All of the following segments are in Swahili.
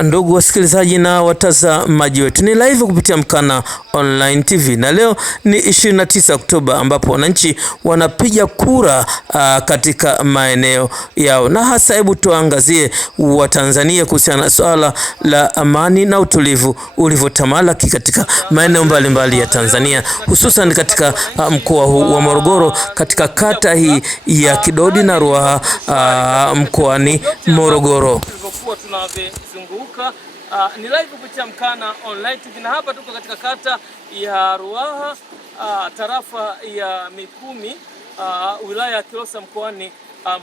Ndugu wasikilizaji na watazamaji wetu, ni live kupitia Mkana Online TV, na leo ni 29 Oktoba ambapo wananchi wanapiga kura katika maeneo yao, na hasa hebu tuangazie Watanzania kuhusiana na swala la amani na utulivu ulivyotamalaki katika maeneo mbalimbali ya Tanzania, hususan katika mkoa huu wa Morogoro, katika kata hii ya Kidodi na Ruaha mkoani Morogoro. Tunazunguka ni live kupitia Mkana Online TV, na hapa tuko katika kata ya Ruaha, tarafa ya Mikumi, wilaya ya Kilosa mkoani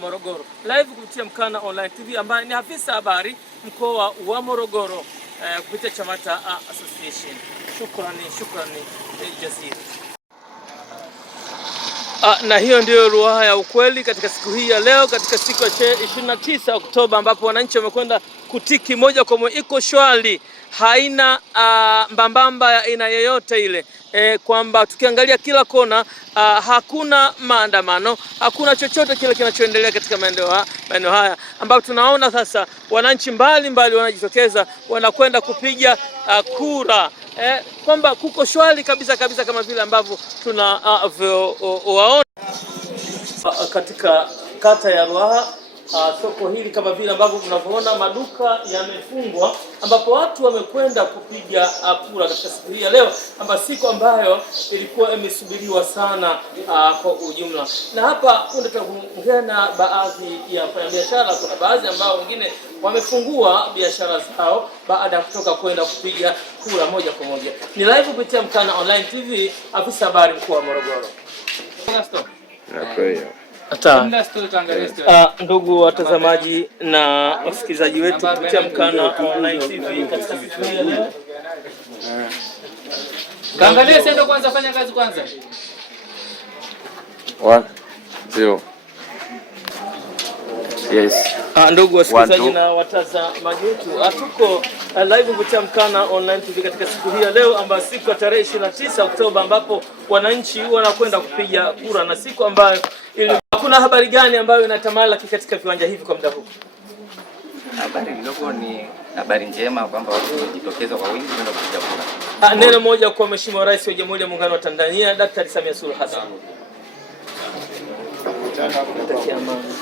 Morogoro. Live kupitia Mkana Online TV ambaye ni afisa habari mkoa wa Morogoro kupitia Chamata Association. Shukrani jazira. Na hiyo ndio Ruaha ya ukweli katika siku hii ya leo, katika siku ya 29 Oktoba ambapo wananchi wamekwenda kutiki moja kwa moja. Iko shwari, haina mbambamba ya aina yoyote ile, kwamba tukiangalia kila kona hakuna maandamano, hakuna chochote kile kinachoendelea katika maeneo haya ambapo tunaona sasa wananchi mbalimbali wanajitokeza, wanakwenda kupiga kura, kwamba kuko shwari kabisa kama vile ambavyo tunavyowaona katika kata ya Ruaha. Soko hili kama vile ambavyo tunavyoona, maduka yamefungwa, ambapo watu wamekwenda kupiga kura katika siku hii ya leo, ambayo siku ambayo ilikuwa imesubiriwa sana kwa ujumla. Na hapa kunde tunaongea na baadhi ya wafanyabiashara. Kuna baadhi ambao wengine wamefungua biashara zao baada ya kutoka kwenda kupiga kura moja kwa moja. Ni live kupitia Mkana Online TV, afisa habari mkoa wa Morogoro. Ndugu watazamaji na wasikilizaji wetu kupitia Mkana Online TV katika siku hii ya leo, kaangalia sendo kwanza, fanya kazi kwanza. 1 0 Yes. Ndugu wasikilizaji na watazamaji wetu, tuko live kupitia Mkana Online TV katika siku hii ya leo, ambayo siku ya tarehe 29 Oktoba ambapo wananchi wanakwenda kupiga kura, na siku ambayo kuna habari gani ambayo inatamalaki katika viwanja hivi kwa muda huu? Habari ndogo ni habari njema kwamba watu wamejitokeza kwa wingi kwenda kupiga kura. Neno moja kwa Mheshimiwa Rais wa Jamhuri ya Muungano wa Tanzania Daktari Samia Suluhu Hassan.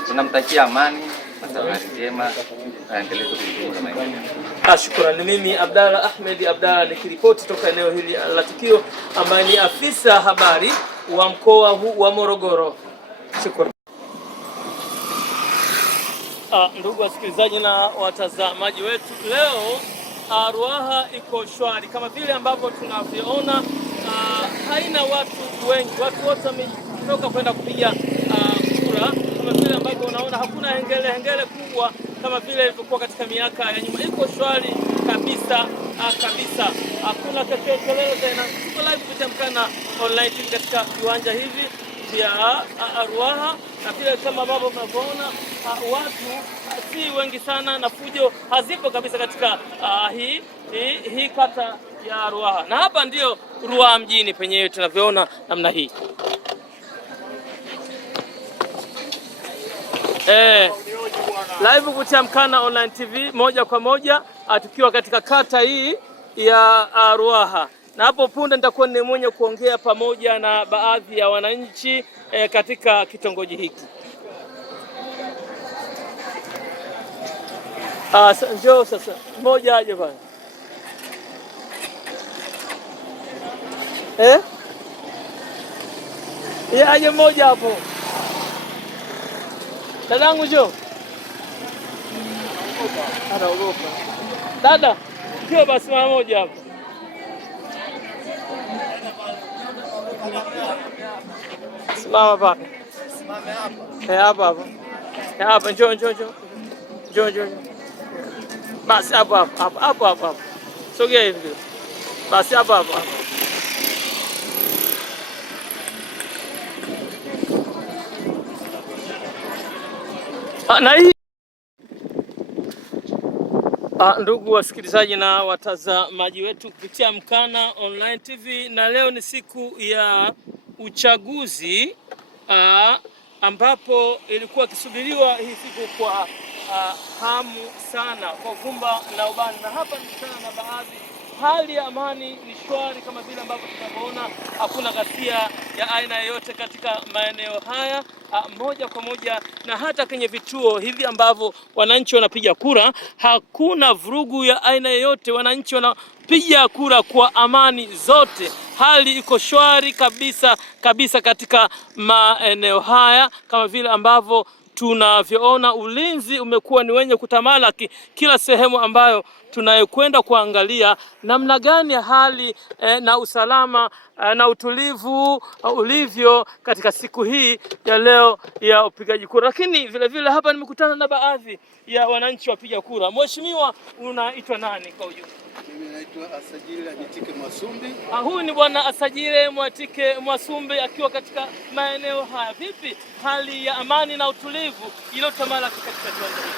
Tunamtakia amani na habari njema, aendelee kudumu na maendeleo. Shukrani. Mimi Abdalla Ahmed Abdalla nikiripoti toka eneo hili la tukio, ambaye ni afisa habari wa mkoa huu wa Morogoro. Shukrani. Ndugu wasikilizaji na watazamaji wetu, leo Ruaha iko shwari kama vile ambavyo tunavyoona, haina watu wengi, watu wote wametoka kwenda kupiga kura, kama vile ambavyo unaona hakuna hengele kubwa kama vile ilivyokuwa katika miaka ya nyuma. Iko shwari kabisa, hakuna kelele tena. Tuko live kupitia Mkana Online TV katika viwanja hivi vya Ruaha, na vile kama ambavyo mnavyoona watu si wengi sana, na fujo hazipo kabisa katika hii kata ya Ruaha. Na hapa ndio Ruaha mjini penyewe tunavyoona namna hii. Live kupitia Mkana Online TV moja kwa moja, tukiwa katika kata hii ya Ruaha, na hapo punde nitakuwa ni mwenye kuongea pamoja na baadhi ya wananchi katika kitongoji hiki. Njoo sasa, mmoja aje bwana. Aje mmoja hapo. Dadangu njoo. Anaogopa. Dada, njoo basi mara moja hapo. Simama hapa. Simame hapa. Hapa. Hapa njoo. Njoo. Basi hapo. Sogea hivi. Basi hapo. Na hii ndugu wasikilizaji na watazamaji wetu kupitia Mkana Online TV, na leo ni siku ya uchaguzi ambapo ilikuwa ikisubiriwa hii siku kwa hamu sana kwa vumba na ubani, na hapa nikutana na baadhi. Hali ya amani ni shwari kama vile ambavyo tunavyoona, hakuna ghasia ya aina yoyote katika maeneo haya moja kwa moja, na hata kwenye vituo hivi ambavyo wananchi wanapiga kura hakuna vurugu ya aina yoyote. Wananchi wanapiga kura kwa amani zote. Hali iko shwari kabisa kabisa katika maeneo haya kama vile ambavyo tunavyoona. Ulinzi umekuwa ni wenye kutamalaki kila sehemu ambayo tunayokwenda kuangalia namna gani hali na usalama na utulivu ulivyo katika siku hii ya leo ya upigaji kura. Lakini vile vile hapa nimekutana na baadhi ya wananchi wapiga kura. Mheshimiwa, unaitwa nani kwa ujumla? Mimi naitwa Asajile Mwatike Mwasumbi. Huyu ni bwana Asajile Mwatike Mwasumbi akiwa katika maeneo haya. Vipi hali ya amani na utulivu iliyotamalaki katika kiwanja hiki?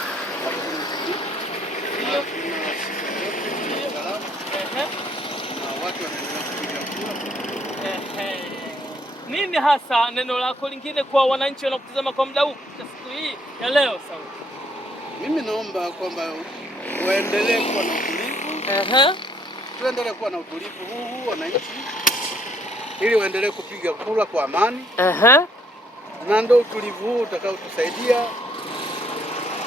Nini hasa neno lako lingine kwa wananchi wanaokutazama kwa muda huu katika siku hii ya leo? Sawa. Mimi naomba kwamba waendelee kuwa na utulivu. Tuendelee kuwa na utulivu huu wananchi, ili waendelee kupiga kura kwa amani. Na ndio utulivu huu utakaotusaidia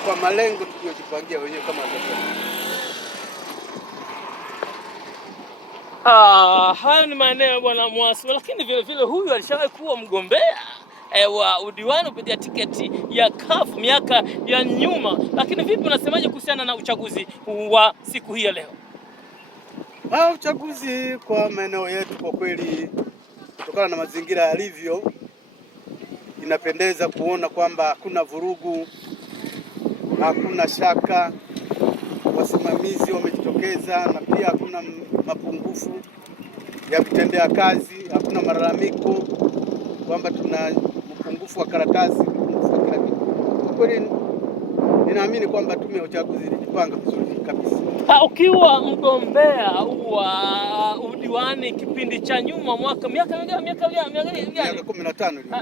kwa malengo tuliyojipangia wenyewe kama Watanzania. Hayo ni maeneo ya bwana Mwasumbi, lakini vile vile huyu alishawahi kuwa mgombea wa udiwani kupitia tiketi ya CUF miaka ya nyuma. Lakini vipi, unasemaje kuhusiana na uchaguzi wa siku hii ya leo? Uchaguzi kwa maeneo yetu kwa kweli, kutokana na mazingira yalivyo, inapendeza kuona kwamba hakuna vurugu, hakuna shaka, wasimamizi wamejitokeza, na pia hakuna mapungufu ya vitendea kazi, hakuna malalamiko kwamba tuna mpungufu wa karatasi, mpungufu wa kila kitu. Kwa kweli ninaamini kwamba tume ya uchaguzi ilijipanga vizuri kabisa. Ukiwa mgombea wa udiwani kipindi cha nyuma miaka 15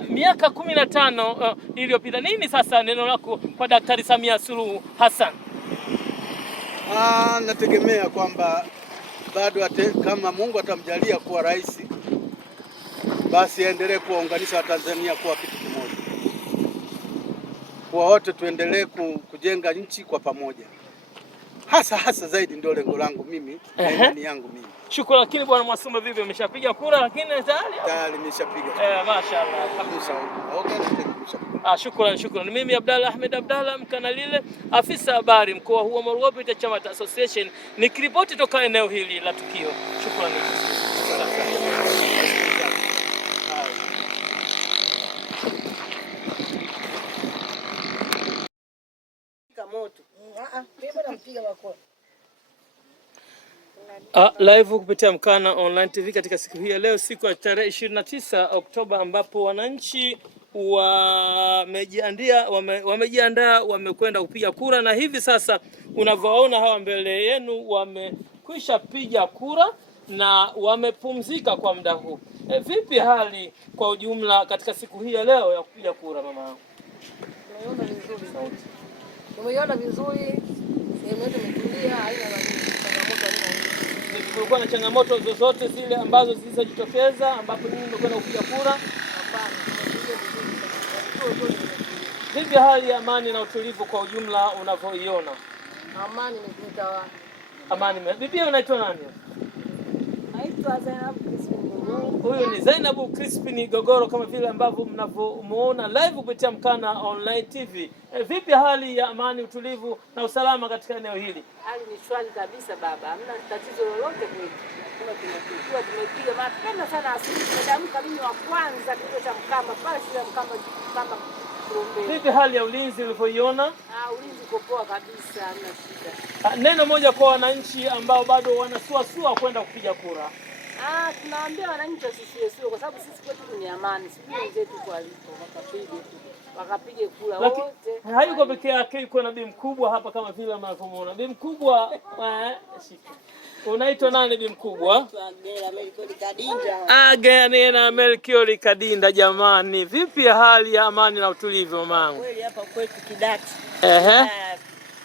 miaka 15 iliyopita, nini sasa neno lako kwa Daktari Samia Suluhu Hassan? Nategemea kwamba bado kama Mungu atamjalia kuwa rais, basi aendelee kuwaunganisha Watanzania kuwa kitu kimoja, kwa wote tuendelee kujenga nchi kwa pamoja. Hasa zaidi ndio lengo langu mimi na imani yangu mimi. Shukrani. Lakini bwana Mwasumbi, vipi, umeshapiga kura? Lakini tayari nimeshapiga. Mashaallah. Shukrani. Mimi Abdalla Ahmed Abdalla Mkanalile, afisa habari mkoa huu wa Morogoro, Chama cha Association, nikiripoti toka eneo hili la tukio. Shukrani. Live kupitia Mkana Online TV katika siku hii ya leo, siku ya tarehe 29 Oktoba, ambapo wananchi wamejiandaa wamekwenda kupiga kura, na hivi sasa unavyoona hawa mbele yenu wamekwisha piga kura na wamepumzika kwa muda huu. Vipi hali kwa ujumla katika siku hii ya leo ya kupiga kura, mama yangu? Tumeiona vizuri, sehemu yetu imetulia, haina changamoto aina. Kulikuwa na changamoto zozote zile ambazo zilizojitokeza ambapo nyinyi mmekwenda kupiga kura? Hapana. Vipi hali ya amani na utulivu kwa ujumla unavyoiona? Amani imetawala. Amani. Bibi, unaitwa nani? Naitwa Zainab Crispin Gogoro. Huyu ni Zainab Crispin Gogoro, kama vile ambavyo mnavyomuona live kupitia Mkana Online TV. Vipi hali ya amani, utulivu na usalama katika eneo hili? Hali ni shwari kabisa baba. Hamna tatizo lolote kwetu. Tumepiga mapema sana asubuhi. Tumeamka mimi wa kwanza kituo cha Mkamba, pale shule ya Mkamba. Vipi hali ya ulinzi ulivyoiona? Ulinzi uko poa kabisa, hamna shida. Neno moja kwa wananchi ambao bado wanasuasua kwenda kupiga kura. Tunawaambia wananchi wasisuasue kwa sababu sisi kwetu ni amani. Sisi wenzetu kwa alipo wakapige kura wote. Hayuko peke yake, yuko na bi mkubwa hapa kama vile mnavyomuona. Bi mkubwa, unaitwa nani bi mkubwa? Agena Melchior Kadinda. Jamani, vipi hali ya amani na utulivu mamangu? Kweli hapa kwetu Kidati.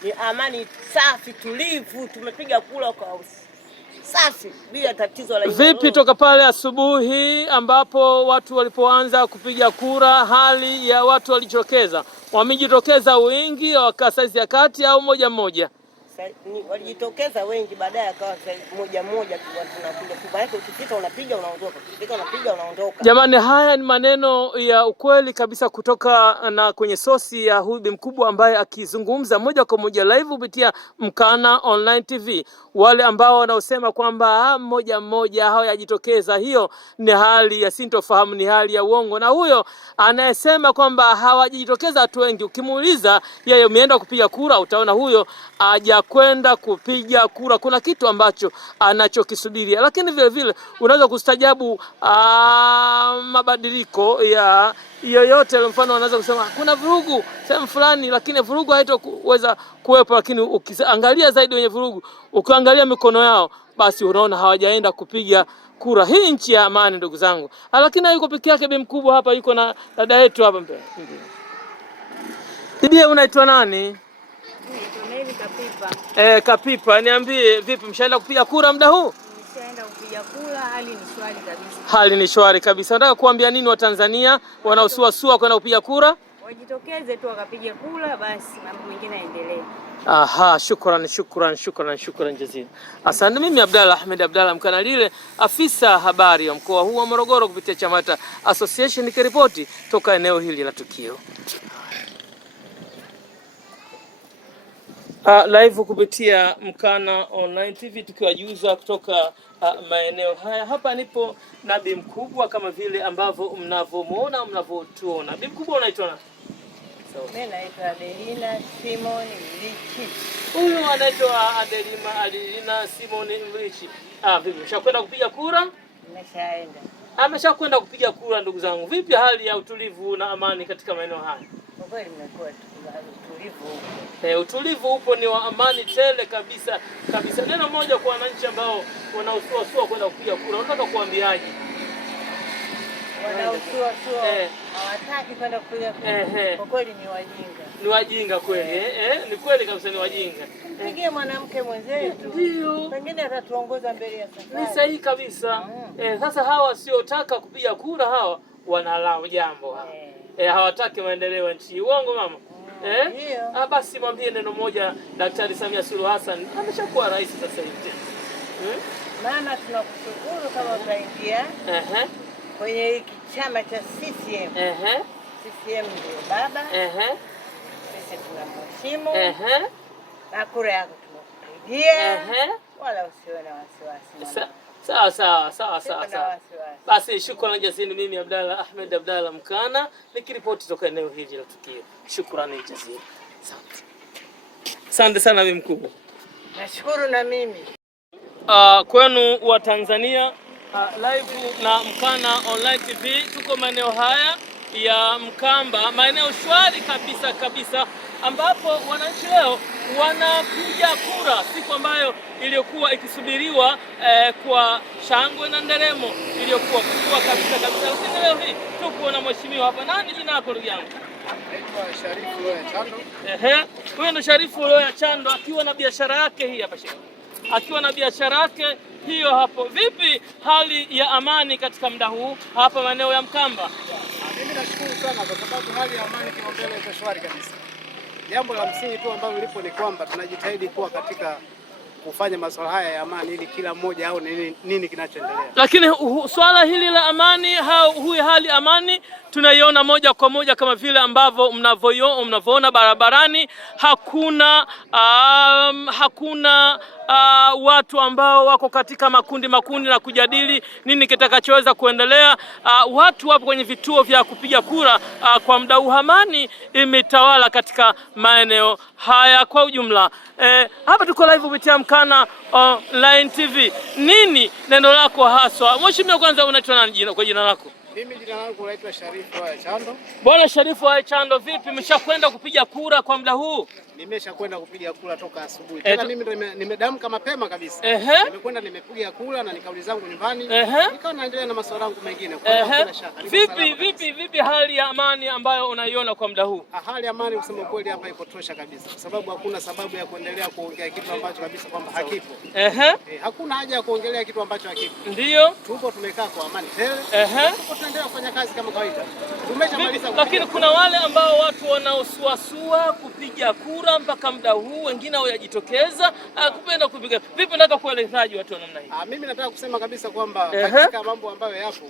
ni amani safi tulivu, tumepiga kura kwa safi bila tatizo la vipi. Toka pale asubuhi ambapo watu walipoanza kupiga kura, hali ya watu walijitokeza, wamejitokeza wengi wakaa saizi ya kati au moja mmoja? Walijitokeza wengi, baadaye akawa moja mmoja tu tunakuja kubaki, ukifika unapiga unaondoka, ukifika unapiga unaondoka. Jamani, haya ni maneno ya ukweli kabisa kutoka na kwenye sosi ya huyu bi mkubwa ambaye akizungumza moja kwa moja live kupitia Mkana Online TV. Wale ambao wanaosema kwamba mmoja mmoja hawajitokeza, hiyo ni hali ya sintofahamu, ni hali ya uongo. Na huyo anayesema kwamba hawajitokeza watu wengi, ukimuuliza yeye umeenda kupiga kura, utaona huyo hajakwenda kupiga kura, kuna kitu ambacho anachokisubiria. Lakini vile vile unaweza kustajabu mabadiliko ya yoyote. Mfano wanaweza kusema kuna vurugu sehemu fulani, lakini vurugu haitoweza kuwepo. Lakini ukiangalia zaidi wenye vurugu, ukiangalia mikono yao, basi unaona hawajaenda kupiga kura. Hii nchi ya amani, ndugu zangu. Lakini hayuko peke yake bi mkubwa hapa, yuko na dada yetu hapa mbele. Bibi, unaitwa nani? Kapipa. Kapipa, niambie vipi, mshaenda kupiga kura muda huu? Nishaenda kupiga kura, hali ni shwari kabisa. Hali ni shwari kabisa. Nataka kuambia nini Watanzania wanaosuasua kwenda kupiga kura? Wajitokeze tu wakapiga kura, basi mambo mengine yaendelee. Aha, shukran jazila. Asante. Mimi Abdalla Ahmed Abdalla Mkanalile, afisa habari wa mkoa huu wa Morogoro kupitia Chamata Association, nikiripoti toka eneo hili la tukio. Live kupitia Mkana Online TV tukiwajuza kutoka maeneo haya. Hapa nipo na bi mkubwa kama vile ambavyo mnavyomuona, mnavyotuona. Bi mkubwa unaitwa nani? Mimi naitwa Adelina Simon Mlichi. Huyu anaitwa Adelina Simon Mlichi. Vipi, mshakwenda kupiga kura? Nimeshaenda. Ameshakwenda kupiga kura, ndugu zangu. Vipi hali ya utulivu na amani katika maeneo haya? Kwa kweli mmekuwa utulivu. Utulivu upo, ni wa amani tele kabisa kabisa. Neno moja kwa wananchi ambao wanaosuasua kwenda kupiga kura, unataka kuambiaje? Wanaosuasua hawataki kwenda kupiga kura. Kwa kweli ni wajinga. Ni wajinga kweli, ni kweli kabisa, ni wajinga. Mpigie mwanamke mwenzetu. Ndio. Pengine atatuongoza mbele ya safari. Ni sahihi kabisa. Sasa hawa wasiotaka kupiga kura hawa wanalao jambo hawa. Hawataki maendeleo ya nchi. Uongo mama? Basi mwambie neno moja Daktari Samia Suluhu Hassan, ameshakuwa rais sasa hivi. Mama, tunakushukuru kama utaingia kwenye hiki chama cha CCM. CCM ndio baba. Sisi tunamheshimu. Na kura yako tunakupigia. Wala usiwe na wasiwasi. Sawa. Basi shukrani jazini. Mimi Abdalla Ahmed Abdalla Mkana nikiripoti toka eneo hili la tukio. Shukrani jazini. Asante sana mimi mkubwa. Nashukuru na mimi. Kwenu wa Tanzania, live na Mkana Online TV, tuko maeneo haya ya Mkamba, maeneo shwari kabisa kabisa, ambapo wananchi leo wanapiga kura, siku ambayo iliyokuwa ikisubiriwa kwa shangwe na nderemo, iliyokuwa kubwa kabisa kabisa. Lakini leo hii tuko na mheshimiwa hapa. Nani jina lako ndugu yangu? Naitwa Sharifu Loya Chando. Huyo ndo Sharifu Loya Chando akiwa na biashara yake hii hapa shika. Akiwa na biashara yake hiyo hapo. Vipi hali ya amani katika muda huu hapa maeneo ya Mkamba? Mimi nashukuru sana kwa sababu hali ya amani kimbele iko shwari kabisa. Jambo la msingi tu ambalo lipo ni kwamba tunajitahidi kuwa katika kufanya masuala haya ya amani ili kila mmoja au nini kinachoendelea. Lakini swala hili la amani, hali amani tunaiona moja kwa moja kama vile ambavyo mnavyoona barabarani. Hakuna watu ambao wako katika makundi na kujadili nini kitakachoweza kuendelea. Watu wapo kwenye vituo vya kupiga kura. Kwa muda huu amani imetawala katika maeneo haya kwa ujumla. Hapa tuko live kupitia Mkana Online TV. Nini neno lako haswa? Mheshimiwa, kwanza unaitwa nani kwa jina lako? Mimi jina langu naitwa Sharifu Loya Chando. Bwana Sharifu Loya Chando, vipi mshakwenda kupiga kura kwa muda huu? nimesha kwenda kupiga kura toka asubuhi. Tena mimi ndo nimedamka mapema kabisa. Nimekwenda nimepiga kura na nikarudi zangu nyumbani. Nikawa naendelea na masuala yangu mengine. Kwa hiyo hakuna shaka. Vipi hali ya amani ambayo unaiona kwa muda huu? Hali ya amani kusema kweli hapa iko tosha kabisa. Kwa sababu hakuna sababu ya kuendelea kuongea kitu ambacho kabisa kwamba hakipo. Hakuna haja ya kuongelea kitu ambacho hakipo. Ndio. Tupo tumekaa kwa amani tele. Tupo tunaendelea kufanya kazi kama kawaida. Tumeshamaliza. Lakini kuna wale ambao watu wanaosuasua kupiga kura mpaka muda huu, wengine hawajitokeza kupenda kupiga. Vipi nataka kuelezaje watu wa namna hii? Mimi nataka kusema kabisa kwamba katika mambo ambayo yapo,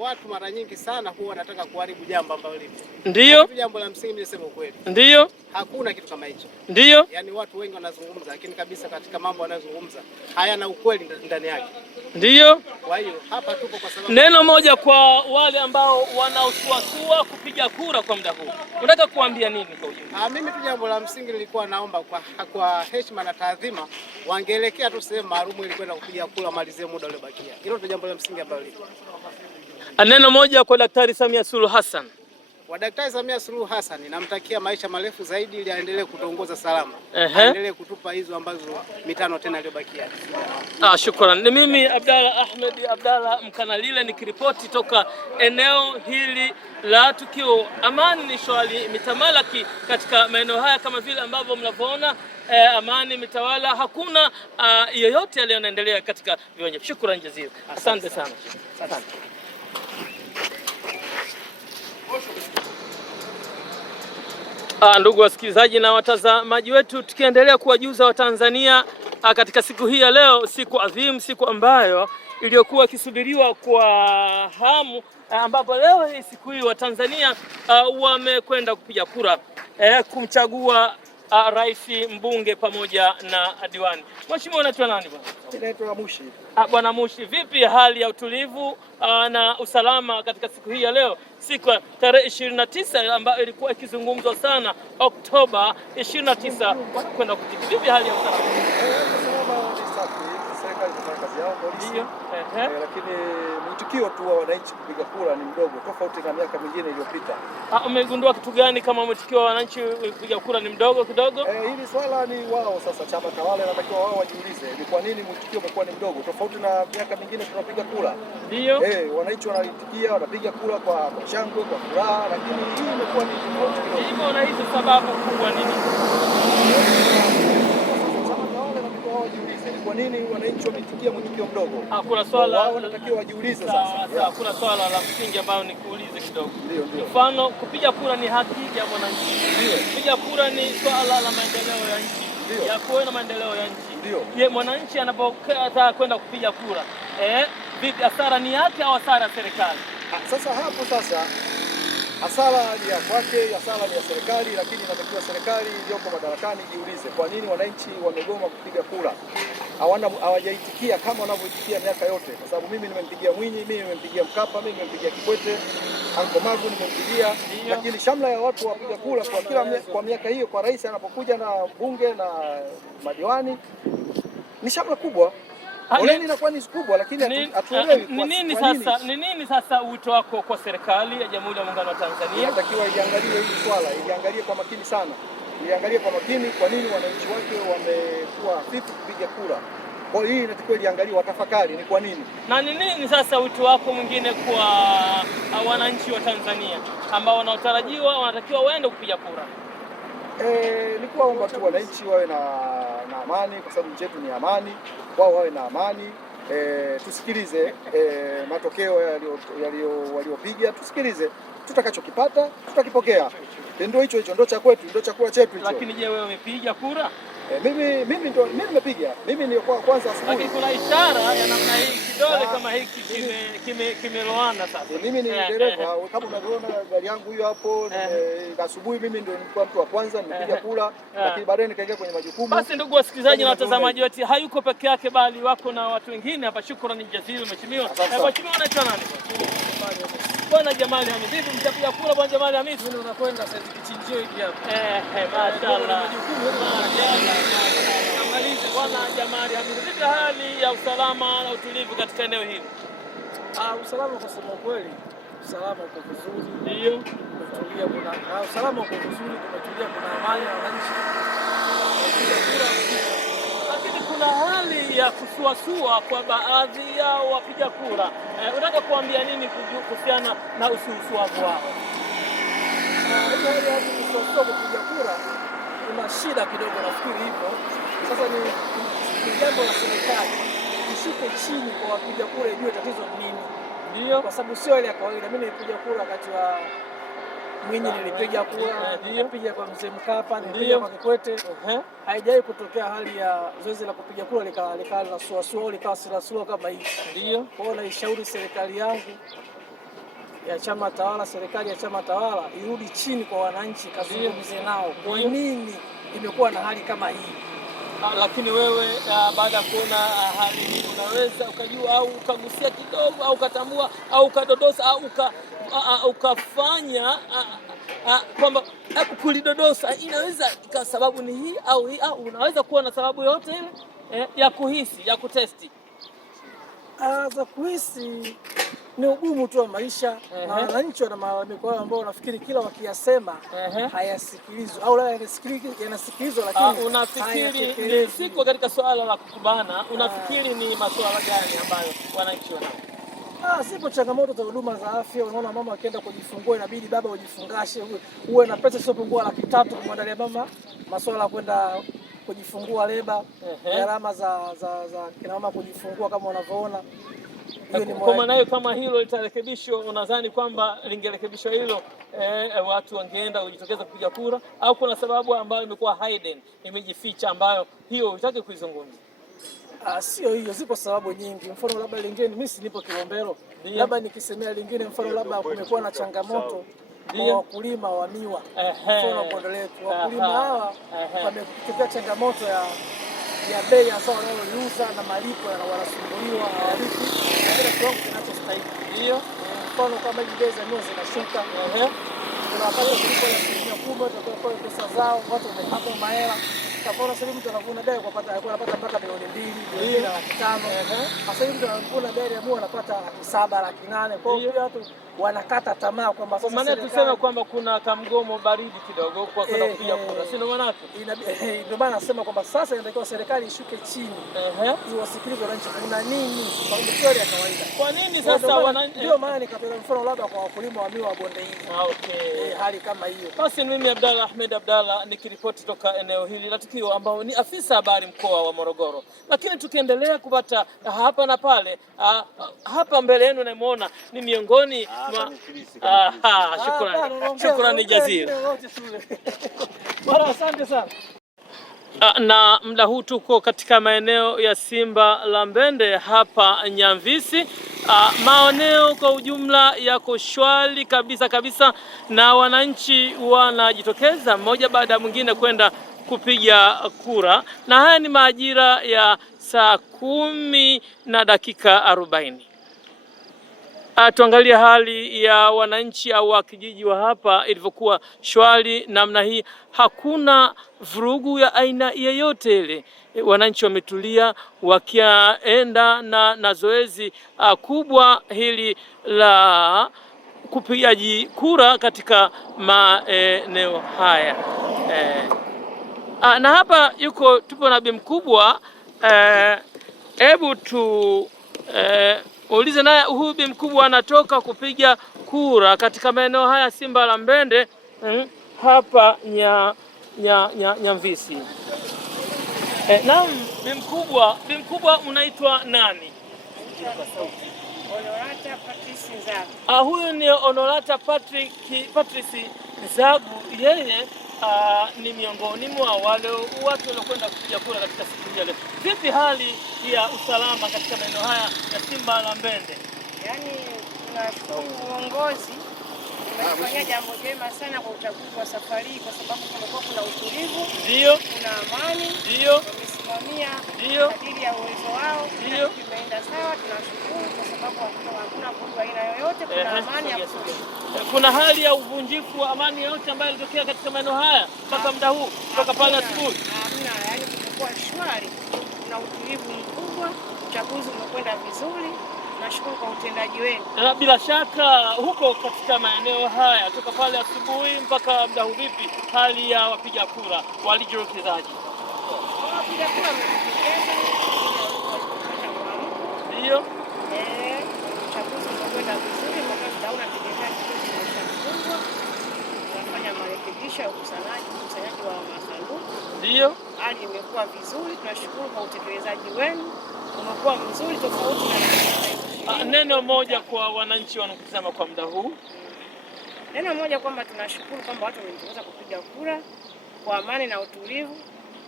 watu mara nyingi sana huwa wanataka kuharibu jambo ambalo lipo. Ndio. Jambo la msingi mimi niseme ukweli. Ndio. Hakuna kitu kama hicho. Ndio. Yaani watu wengi wanazungumza lakini kabisa katika mambo wanayozungumza hayana ukweli ndani yake. Ndio. Kwa hiyo hapa tupo kwa sababu neno moja kwa wale ambao wanaosuasua kupiga kura kwa muda huu. Unataka kuambia nini kwa ujumla? Mimi tu jambo la msingi nilikuwa naomba kwa heshima na taadhima wangeelekea tu sehemu maalum ili kwenda kupiga kura malizie muda uliobakia. Hilo ndio jambo la msingi ambalo lipo. Neno moja kwa Daktari Samia Suluhu Hassan. Kwa Daktari Samia Suluhu Hassan namtakia maisha marefu zaidi ili aendelee kutuongoza salama. Aendelee kutupa hizo ambazo mitano tena iliyobakia. Shukrani. Ni mimi Abdalla Ahmed Abdalla Mkanalile nikiripoti toka eneo hili la tukio. Amani ni shwari mitamalaki katika maeneo haya kama vile ambavyo mnavyoona, amani mitawala, hakuna yoyote yanayoendelea katika viwanja. Shukrani jazira. Asante sana. Asante. Ndugu wasikilizaji na watazamaji wetu, tukiendelea kuwajuza Watanzania katika siku hii ya leo, siku adhimu, siku ambayo iliyokuwa ikisubiriwa kwa hamu, ambapo leo hii siku hii Watanzania wamekwenda kupiga kura kumchagua rais, mbunge pamoja na diwani. Mheshimiwa, unaitwa nani bwana? Naitwa Mushi. Bwana Mushi, vipi hali ya utulivu na usalama katika siku hii ya leo, siku ya tarehe 29 ambayo ilikuwa ikizungumzwa sana, Oktoba 29 kwenda kupiga? Vipi hali ya usalama? Usalama ni safi, serikali inafanya kazi yao polisi. Lakini mwitikio tu wa wananchi kupiga kura ni mdogo tofauti na miaka mingine iliyopita. Umegundua kitu gani kama mwitikio wa wananchi kupiga kura ni mdogo kidogo? Hili swala ni wao sasa, chama tawala inatakiwa wao wajiulize ni kwa nini mwitikio umekuwa ni mdogo tofauti na miaka mingine tunapiga kura. Ndio. Wananchi wanaitikia, wanapiga kura kwa shangwe, kwa furaha, lakini hii imekuwa ni tofauti kidogo. Hivyo unahisi sababu kubwa nini? Kwa nini wananchi wametikia mwitikio mdogo? Kuna swala wao wanatakiwa wajiulize sasa. Kuna swala la msingi ambalo nikuulize kidogo. Ndio. Mfano, kupiga kura ni haki ya mwananchi. Ndio. Kupiga kura ni swala la maendeleo ya nchi. Ndio. Ya kuona maendeleo ya nchi. Ndio. Je, mwananchi anapotaka kwenda kupiga kura, vipi, hasara ni yake au hasara ya serikali? Sasa hasara ni ya kwake, hasara ni ya serikali, lakini inatakiwa serikali iliyoko madarakani jiulize kwa nini wananchi wamegoma kupiga kura. Hawajaitikia kama wanavyoitikia miaka yote, kwa sababu mimi nimempigia Mwinyi, mimi nimempigia Mkapa, mimi nimempigia Kikwete, Anko Magu nimempigia, lakini shamla ya watu wapiga kura kwa miaka hiyo kwa rais anapokuja na bunge na madiwani ni shamla kubwa. Foleni inakuwa ni kubwa, lakini hatuelewi ni nini sasa wito wako kwa serikali ya Jamhuri ya Muungano wa Tanzania? Inatakiwa iangalie hili swala, iangalie kwa makini sana. Iangalie kwa makini kwa nini wananchi wake wamekuwa hafifu kupiga kura. Kwa hiyo hii inatakiwa iangalie, watafakari ni kwa nini. Na ni nini sasa wito wako mwingine kwa wananchi wa Tanzania ambao wanaotarajiwa wanatakiwa waende kupiga kura? Ni kuwaomba tu wananchi wawe na amani, kwa sababu nchi yetu ni amani. Wao wawe na amani, tusikilize matokeo waliopiga, tusikilize, tutakachokipata tutakipokea. Ndio hicho ndio cha kwetu, ndio chakula chetu hicho. Lakini je, wewe umepiga kura? Mimi nimepiga. Mimi ni kwanza asubuhi. Lakini kuna ishara ya namna hii, kidole kama hiki kimeloana sasa. Mimi ni dereva, kama unavyoona gari yangu hiyo hapo, asubuhi mimi ndio nilikuwa mtu wa kwanza nimepiga kura, lakini baadaye nikaingia kwenye majukumu. Basi ndugu wasikilizaji na watazamaji wetu, hayuko peke yake bali wako na watu wengine hapa. Shukrani jazili mheshimiwa. Mheshimiwa anaitwa nani? Bwana Jamali Hamid. Vipi mtapiga kura bwana Jamali Hamid? Mimi unakwenda sasa kichinjio hiki hapa. Mashaallah. Amalize bwana Jamali Hamid. Vipi hali ya usalama na utulivu katika eneo hili? Usalama kwa sababu kweli usalama uko vizuri. Ndio. Umetulia, kuna usalama uko vizuri, kumetulia, kuna amani na wananchi. Lakini kuna hali ya kusuasua kwa baadhi yao wapiga kura. Unataka kuambia nini kuhusiana na ususuavu wao? Hii hali ya kusuasua kupiga kura kuna shida kidogo, nafikiri hivyo. Sasa ni jambo la serikali ishuke chini kwa wapiga kura, ijue tatizo ni nini. Ndio, kwa sababu sio ile ya kawaida. Mimi nilipiga kura wakati wa Mwinyi, nilipiga kura, nilipiga kwa Mzee Mkapa, nilipiga kwa Kikwete. Haijawahi kutokea hali ya zoezi la kupiga kura likawa la suasua, likawa silasua kama hii. Ndio. Kwa hiyo naishauri serikali yangu ya chama tawala, serikali ya chama tawala irudi chini kwa wananchi, kazungumze nao kwa nini imekuwa na hali kama hii. Lakini wewe baada ya kuona hali hii unaweza ukajua au ukagusia kidogo au ukatambua au ukadodosa au ukafanya kwamba kulidodosa inaweza kwa sababu ni hii au hii, au unaweza kuwa na sababu yote ile ya kuhisi, ya kutesti? Za kuhisi ni ugumu tu wa maisha, na wananchi wana malalamiko yao ambao nafikiri kila wakiyasema hayasikilizwi au la yanasikilizwa, lakini unafikiri ni siko katika swala la kukubana, unafikiri ni masuala gani ambayo wananchi wanao? Sipo changamoto za huduma za afya. Unaona mama akienda kujifungua inabidi baba ujifungashe, uwe na pesa isiyopungua Laki3 kumwandalia mama masuala kwenda kujifungua leba, gharama za kina mama kujifungua kama unavyoona. Kwa maana hiyo kama hilo litarekebishwa, unadhani kwamba lingerekebishwa hilo, watu wangeenda kujitokeza kupiga kura, au kuna sababu ambayo imekuwa hidden, imejificha, ambayo hiyo hutaki kuizungumza? Sio hiyo, zipo sababu nyingi. Mfano labda lingine, mimi si nipo Kilombero, labda nikisemea lingine, mfano labda kumekuwa na changamoto kwa wakulima wa miwa, mfano bonde letu, wakulima hawa wametokea changamoto ya bei ya zao wanaloliuza na malipo wanasumbuliwa, hawalipi katika kiwango kinachostahili. Ndio mfano kama hivi bei za miwa zinashuka, kuna wakati kulipo ya 10 watakuwa pesa zao, watu wamehapa mahela. Kwa sasa hivi mtu anavuna gari anapata mpaka milioni 2, na Laki5. Sasa hivi mtu anavuna gari ya miwa anapata Laki7, Laki8. Kwa hiyo pia watu wanakata tamaa kwamba sasa maana tuseme kwamba kuna kamgomo baridi kidogo kwa kwenda kupiga kura, si ndio maana yake? Ndio maana nasema kwamba sasa inatakiwa serikali ishuke chini, iwasikilize wananchi kuna nini, kwa sababu sio ya kawaida. Kwa nini sasa wananchi? Ndio maana nikatoa mfano labda kwa wakulima wa miwa wa bonde hili. Hali kama hiyo. Basi mimi Abdalla Ahmed Abdalla nikiripoti toka eneo hili la tukio, ambao ni afisa habari mkoa wa Morogoro. Lakini tukiendelea kupata hapa na pale, hapa mbele yenu namuona ni miongoni mwa shukrani jazira. Bwana, asante sana. Na muda huu tuko katika maeneo ya Simba la Mbende hapa Nyamvisi. Maeneo kwa ujumla yako shwari kabisa, na wananchi wanajitokeza mmoja baada ya mwingine kwenda kupiga kura, na haya ni majira ya saa 10:40. Tuangalie hali ya wananchi au wa kijiji wa hapa ilivyokuwa shwari namna hii. Hakuna vurugu ya aina yeyote ile. Wananchi wametulia wakienda na zoezi kubwa hili la kupigaji kura katika maeneo haya. Na hapa tupo na bi mkubwa. Hebu uulize naye, huyu bi mkubwa anatoka kupiga kura katika maeneo haya Simba la Mbende hapa Nyamvisi. Naam, bi mkubwa unaitwa nani? Honorata Patrice Nzagu. Huyu ni Honorata Patrice Nzagu, yeye ni miongoni mwa wale watu waliokwenda kupiga kura katika siku hii leo. Vipi hali ya usalama katika maeneo haya ya Simba la Mbende? Yaani tunashukuru uongozi umefanya jambo jema sana kwa uchaguzi wa safari, kwa sababu kulikuwa kuna utulivu, ndio, kuna amani, ndio, wamesimamia kadiri ya uwezo wao, ndio tumeenda sawa. Tunashukuru kwa sababu hakuna vurugu aina yoyote, kuna amani ya kutosha. Kuna hali ya uvunjifu wa amani yote ambayo ilitokea katika maeneo haya mpaka muda huu kutoka pale asubuhi? Hamna, yaani kumekuwa shwari, kuna utulivu mkubwa, uchaguzi umekwenda vizuri, Nashukuru kwa utendaji wenu. Na bila shaka huko katika maeneo haya toka pale asubuhi mpaka muda huu, vipi hali ya wapiga kura walijirokezaji? Wapiga kura wamejitokeza, Ndio. Uchaguzi umekwenda vizuri, mpaka tunaona tegemea kituo kimeshafungwa. Tunafanya marekebisho ya ukusanyaji wa masanduku. Ndio. Hali imekuwa vizuri, tunashukuru kwa utekelezaji wenu. Umekuwa mzuri tofauti na neno moja kwa wananchi wanaotazama kwa muda huu. Neno moja kwamba tunashukuru kwamba watu wamejitokeza kupiga kura kwa amani na utulivu.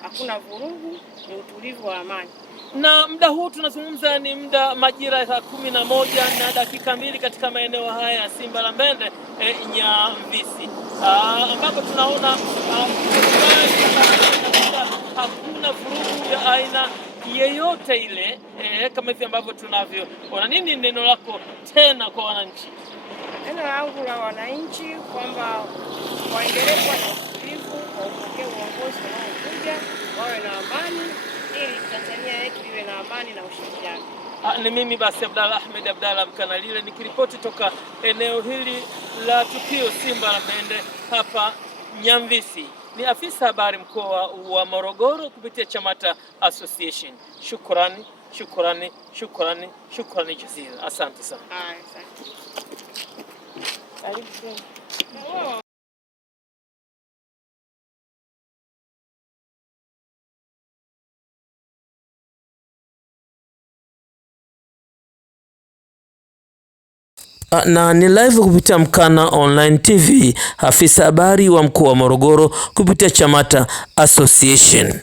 Hakuna vurugu, ni utulivu wa amani. Na muda huu tunazungumza ni muda majira ya 11:02 katika maeneo haya ya Simbalambende Nyamvisi, ambapo tunaona hakuna vurugu ya aina yeyote ile, kama hivi ambavyo tunavyoona. Nini neno lako tena kwa wananchi? Neno langu la wananchi kwamba waendelee kuwa na utulivu, waupokee uongozi unaokuja, wawe na amani ili Tanzania yetu iwe na amani na ushirikiano. Ni mimi basi Abdalla Ahmed Abdalla Mkanalile nikiripoti toka eneo hili la tukio Simbalambende hapa Nyamvisi. Ni afisa habari mkoa wa Morogoro kupitia Chamata Association. Shukrani, shukrani, shukrani, shukrani jazila. Asante sana. Asante. Karibu tena. Na ni live kupitia Mkana Online TV, afisa habari wa mkoa wa Morogoro kupitia Chamata Association.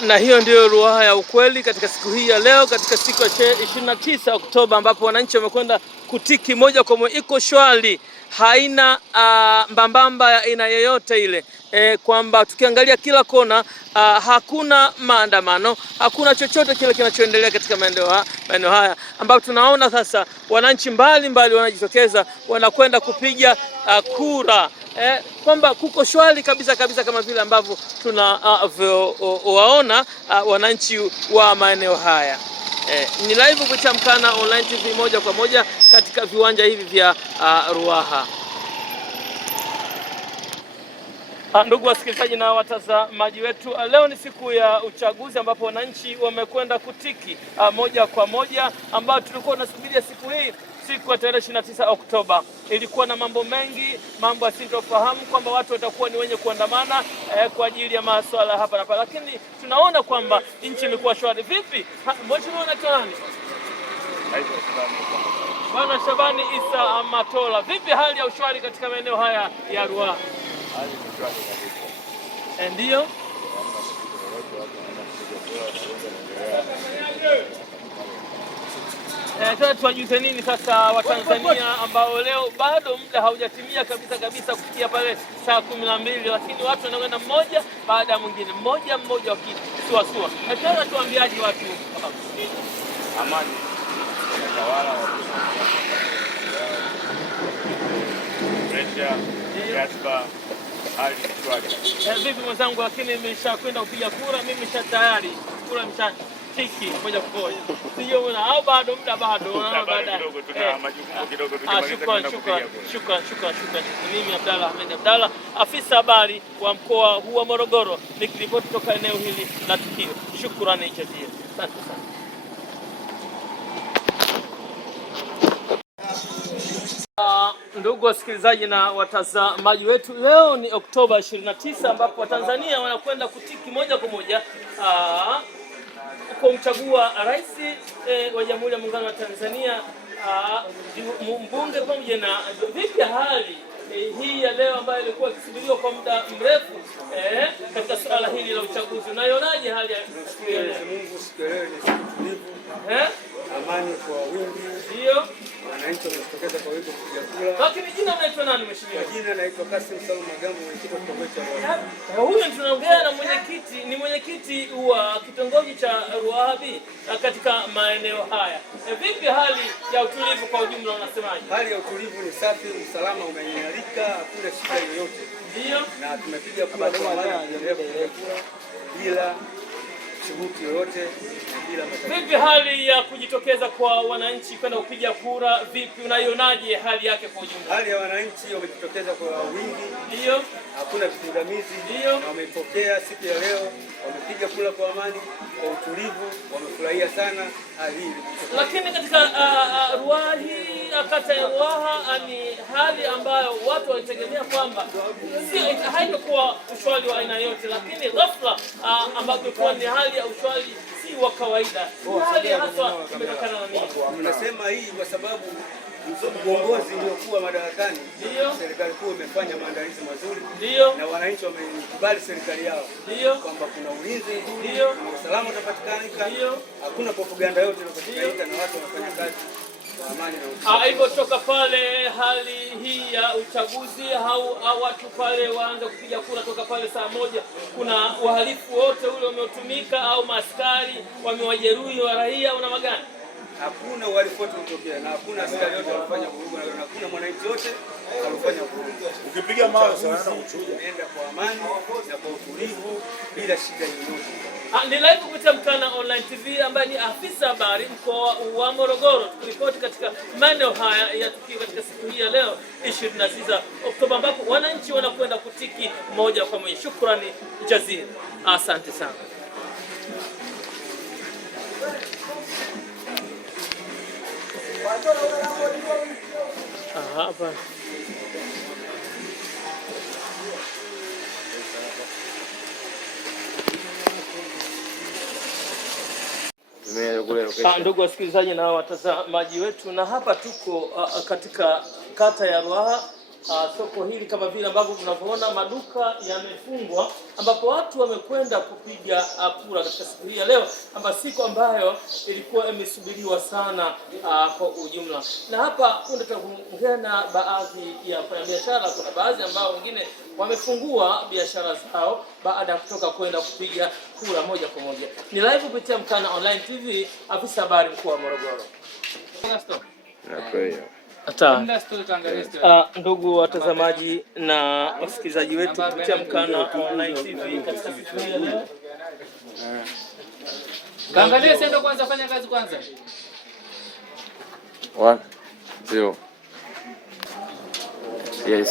Na hiyo ndio Ruaha ya ukweli katika siku hii ya leo, katika siku ya 29 Oktoba, ambapo wananchi wamekwenda kutiki moja kwa moja. Iko shwari, haina mbambamba ya aina yoyote ile, kwamba tukiangalia kila kona hakuna maandamano, hakuna chochote kile kinachoendelea katika maeneo haya, ambapo tunaona sasa wananchi mbalimbali wanajitokeza, wanakwenda kupiga kura, kwamba kuko shwari kabisa kama vile ambavyo tunavyowaona wananchi wa maeneo haya. Ni live kupitia Mkana Online TV moja kwa moja katika viwanja hivi vya Ruaha. Ndugu wasikilizaji na watazamaji wetu, leo ni siku ya uchaguzi ambapo wananchi wamekwenda kutiki moja kwa moja, ambao tulikuwa tunasubiria siku hii, siku ya tarehe 29 Oktoba. Ilikuwa na mambo mengi, mambo yasintofahamu, kwamba watu watakuwa ni wenye kuandamana kwa ajili ya masuala hapa na pale, lakini tunaona kwamba nchi imekuwa shwari. Vipi mheshimiwa, unaitwa nani? Bwana Shabani Isa Matola, vipi hali ya ushwari katika maeneo haya ya Ruaha? Ndio. Tuwajuze nini sasa Watanzania ambao leo bado muda haujatimia kabisa kufikia pale saa 12, lakini watu wanakwenda mmoja baada ya mwingine, mmoja wakisuasua. Nataka tuambiaje watu amani inatawala, presha, jazba, hali shwari. Vipi mwenzangu, lakini nimeshakwenda kupiga kura, mimi tayari kura tiki moja kwa moja. Sio una au bado muda bado baada kidogo tuna majukumu kidogo tukimaliza. Shukrani. Mimi Abdalla Ahmed Abdalla, afisa habari wa mkoa huu wa Morogoro, nikiripoti kutoka eneo hili la tukio. Shukrani jazia. Asante sana. Ndugu wasikilizaji na watazamaji wetu, leo ni Oktoba 29 ambapo Watanzania wanakwenda kutiki moja kwa moja kumchagua rais wa Jamhuri ya Muungano wa Tanzania, mbunge pamoja na. Vipi hali hii ya leo ambayo ilikuwa ikisubiriwa kwa muda mrefu katika suala hili la uchaguzi, unaionaje hali ya siku ya leo? Mungu, siku ya leo ni siku tulivu, amani kwa wingi. Ndio. Wananchi wamejitokeza kwa wingi kupiga kura. Lakini jina unaitwa nani mheshimiwa? Jina naitwa Kasim Salum Magambo, mwenyekiti wa kitongoji cha Ruaha. Huyu tunaongea na mwenyekiti wa kitongoji cha Ruaha katika maeneo haya. Vipi hali ya utulivu kwa ujumla, unasemaje? Hali ya utulivu ni safi, usalama umeimarika, hakuna shida yoyote. Ndio. Na tumepiga kura kwa amani bila shughuli yoyote. Vipi hali ya kujitokeza kwa wananchi kwenda kupiga kura, vipi unaionaje hali yake kwa ujumla? Hali ya wananchi wamejitokeza kwa wingi. Ndio. Hakuna vipingamizi. Ndio. Na wamepokea siku ya leo, wamepiga kura kwa amani, kwa utulivu, wamefurahia sana hali hii. Lakini katika Ruaha hii, kata ya Ruaha, ni hali ambayo watu walitegemea kwamba haitakuwa ushwari wa aina yote, lakini ghafla ambapo ilikuwa ni hali ya ushwari si wa kawaida. Hali hasa imetokana na nini? Tunasema hii kwa sababu uongozi uliokuwa madarakani, serikali kuu imefanya maandalizi mazuri, na wananchi wamekubali serikali yao kwamba kuna ulinzi mzuri, kuna usalama utapatikana, hakuna propaganda yote inapatikana, na watu wanafanya kazi kwa amani na hivyo. Toka pale hali hii ya uchaguzi au watu pale waanze kupiga kura, toka pale saa 1, kuna uhalifu wote ule umeotumika au maaskari wamewajeruhi wa raia una magani? Hakuna uhalifu wote utokea, na hakuna askari yote alifanya vurugu, na hakuna mwananchi yote alifanya vurugu. Ukipiga mawe sana uchuja, unaenda kwa amani na kwa utulivu bila shida yoyote. Ni live kupitia Mkana Online TV ambaye ni afisa habari mkoa wa Morogoro, tukiripoti katika maeneo haya ya tukio katika siku hii ya leo 29 Oktoba, ambapo wananchi wanakwenda kutiki moja kwa moja. Shukrani jazira, asante sana. Hapa ndugu wasikilizaji na watazamaji wetu, na hapa tuko katika kata ya Ruaha soko hili kama vile ambavyo tunavyoona maduka yamefungwa, ambapo watu wamekwenda kupiga kura katika siku hii ya leo, ambayo siku ambayo ilikuwa imesubiriwa sana kwa ujumla. Na hapa punde tutaongea na baadhi ya wafanyabiashara. Kuna baadhi ambao wengine wamefungua biashara zao baada ya kutoka kwenda kupiga kura moja kwa moja. Ni live kupitia Mkana Online TV, afisa habari mkuu wa Morogoro. Ndugu watazamaji na wasikilizaji wetu kupitia Mkana Online TV katika siku hii ya leo. Kaangalia sendo kwanza, fanya kazi kwanza. 1 0. Yes.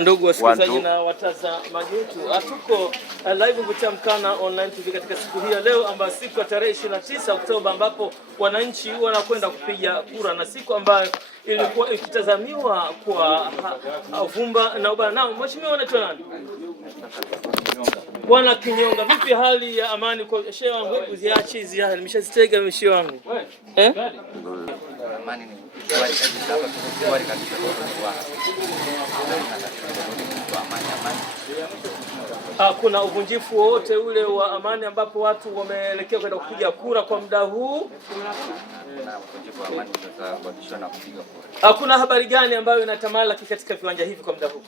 Ndugu wasikilizaji na watazamaji wetu, tuko live kupitia Mkana Online TV katika siku hii ya leo, ambayo siku ya tarehe 29 Oktoba, ambapo wananchi wanakwenda kupiga kura, na siku ambayo ilikuwa ikitazamiwa kwa vumba na ubana. Nao mheshimiwa, unaitwa nani? Bwana Kinyonga, vipi hali ya amani kwa shehe wangu? Hebu ziache hizi hali, nimeshazitega mshie wangu. Amani ni shwari kabisa hapa, shwari kabisa kwa kuna uvunjifu wowote ule wa amani ambapo watu wameelekea kwenda kupiga kura kwa muda huu? Kuna habari gani ambayo inatamalaki katika viwanja hivi kwa muda huu?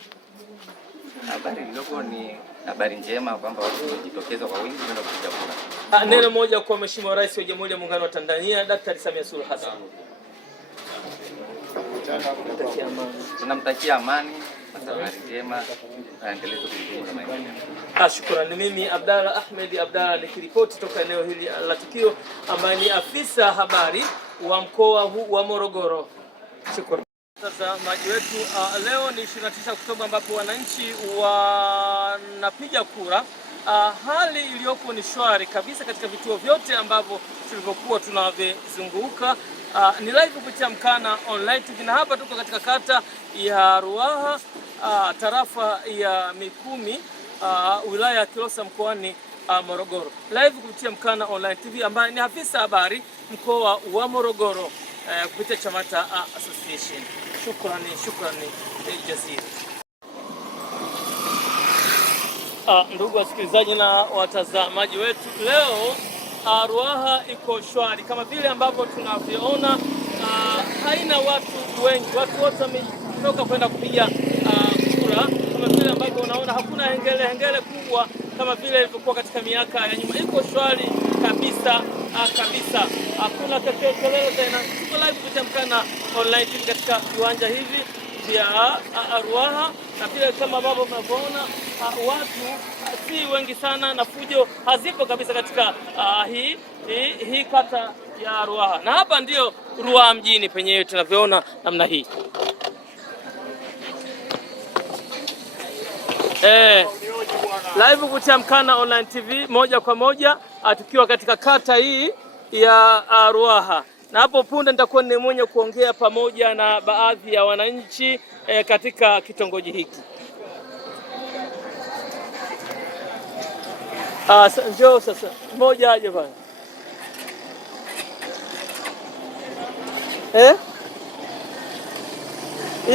Habari ndogo ni habari njema kwamba watu wamejitokeza kwa wingi kwenda kupiga kura. Neno moja kwa Mheshimiwa Rais wa Jamhuri ya Muungano wa Tanzania Daktari Samia Suluhu Hassan. Tunamtakia amani, habari njema, aendelee kudumisha maendeleo. Shukrani. Mimi Abdalla Ahmed Abdalla nikiripoti toka eneo hili la tukio, ambaye ni afisa habari wa mkoa huu wa Morogoro. Shukrani. Sasa maji wetu, leo ni 29 Oktoba, ambapo wananchi wanapiga kura. Hali iliyopo ni shwari kabisa katika vituo vyote ambavyo tulivyokuwa tunavizunguka. Ni live kupitia Mkana Online TV, na hapa tuko katika kata ya Ruaha, tarafa ya Mikumi, wilaya ya Kilosa, mkoani Morogoro. Live kupitia Mkana Online TV, ambaye ni afisa habari mkoa wa Morogoro kupitia Chamata Association. Shukrani jazili. Ndugu wasikilizaji na watazamaji wetu, leo Ruaha iko shwari kama vile ambavyo tunavyoona, haina watu wengi, watu wote wametoka kwenda kupiga kura. Kama vile ambavyo unaona, hakuna hengele kubwa kama vile ilivyokuwa katika miaka ya nyuma. Iko shwari kabisa, hakuna kelele tena. Tuko live kupitia Mkana Online TV katika viwanja hivi vya Ruaha, na vile kama ambavyo mnavyoona, watu si wengi sana na fujo hazipo kabisa katika hii kata ya Ruaha. Na hapa ndio Ruaha mjini penyewe tunavyoona namna hii. Live kupitia Mkana Online TV moja kwa moja, tukiwa katika kata hii ya Ruaha, na hapo punde nitakuwa ni mwenye kuongea pamoja na baadhi ya wananchi katika kitongoji hiki. Njoo sasa, mmoja aje bwana.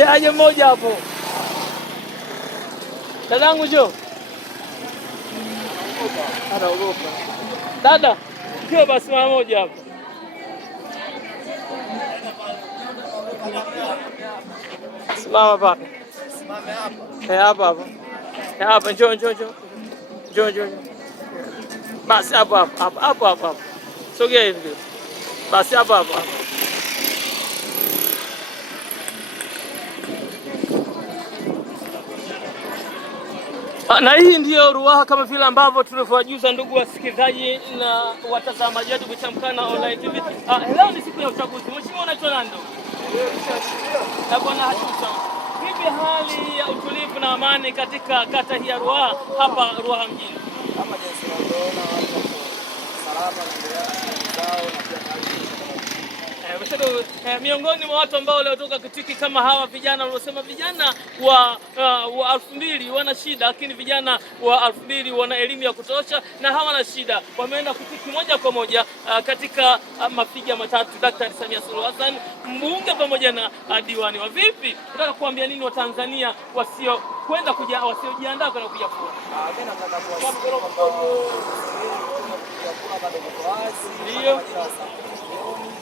Aje mmoja hapo. Dadangu njoo. Anaogopa. Dada, njoo basi mara moja hapo. Simama hapa. Simame hapa. Hapa. Hapa njoo. Njoo. Basi hapo. Sogea hivi. Basi hapo. Na hii ndiyo Ruaha kama vile ambavyo tulivyowajuza ndugu wasikilizaji na watazamaji wetu kupitia Mkana Online TV. Leo ni siku ya uchaguzi. Mheshimiwa, unaitwa nani ndugu? Bwana Hashim. Vipi hali ya utulivu na amani katika kata hii ya Ruaha hapa Ruaha mjini? Kama jinsi unavyoona watu salama na zao na pia nashukuru. Miongoni mwa watu ambao waliotoka Kitiki kama hawa vijana waliosema, vijana wa 2000 wana shida, lakini vijana wa 2000 wana elimu ya kutosha na hawana shida. Wameenda Kitiki moja kwa moja katika mapiga matatu Daktari Samia Suluhu Hassan, mbunge pamoja na diwani. Wa vipi, nataka kuambia nini Watanzania wasiojiandaa kwenda kupiga kura?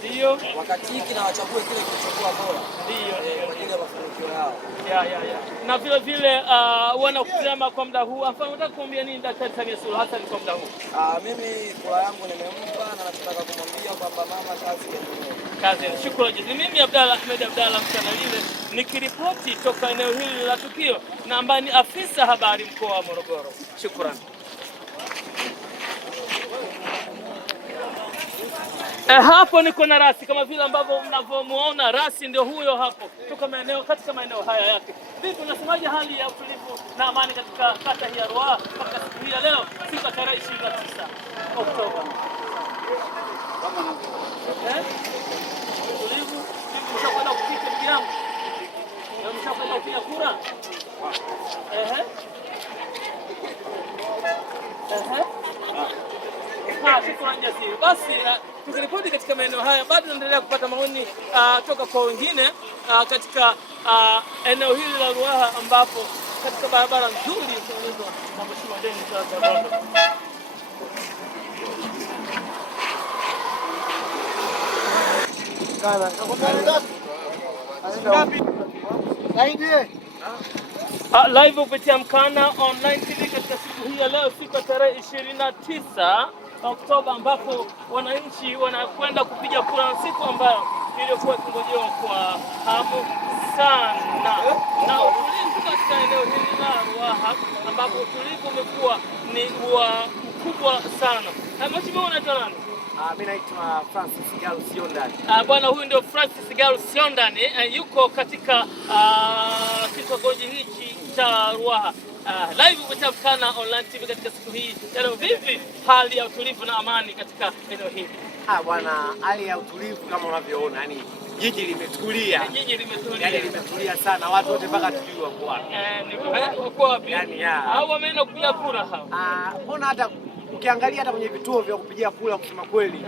Ndio wakatiki na wachague kile kilichokuwa bora, ndio kwa ajili ya mafanikio yao. Na vile vile wanakutazama kwa muda huu. Afanye, nataka kuambia nini Daktari Samia Suluhu Hassan kwa muda huu? Mimi kura yangu nimempa na nataka kumwambia kwamba mama, kazi. Shukrani jazi. Mimi Abdalla Ahmed Abdalla Mtanalile nikiripoti toka eneo hili la tukio na ambaye ni afisa habari mkoa wa Morogoro. Shukrani. Hapo niko na Rasi kama vile ambavyo mnavyomuona. Rasi ndio huyo hapo katika maeneo haya yake. Vipi, unasemaje hali ya utulivu na amani katika kata hii ya Ruaha katika siku hii ya leo, siku ya tarehe 29 Oktoba? Utulivu, mshakwenda kupiga ndugu yangu? Mshakwenda kupiga kura? Shukrani jasiri. Basi tukiripoti katika maeneo haya, bado tunaendelea kupata maoni toka kwa wengine katika eneo hili la Ruaha, ambapo katika barabara nzuri iliyotengenezwa na Mheshimiwa Dennis Kabondo. Live kupitia Mkana Online TV katika siku hii ya leo, siku ya tarehe 29 Oktoba, ambapo wananchi wanakwenda kupiga kura, na siku ambayo iliyokuwa ikingojewa kwa hamu sana. Na utulivu katika eneo hili la Ruaha, ambapo utulivu umekuwa ni wa mkubwa sana. Mheshimiwa, unaitwa nani? Mimi naitwa Francis Galu Siondani. Bwana huyu ndio Francis Galu Siondani, yuko katika kitongoji hiki cha Ruaha. Live kupitia Mkana Online TV katika siku hii ya leo. Vipi hali ya utulivu na amani katika eneo hili? Bwana, hali ya utulivu kama unavyoona, yani jiji limetulia. Yani limetulia sana, watu wote mpaka tujui wako wapi. Wako wapi? Yani au wameenda kupiga kura hao? Mbona hata ukiangalia hata kwenye vituo vya kupigia kura, kusema kweli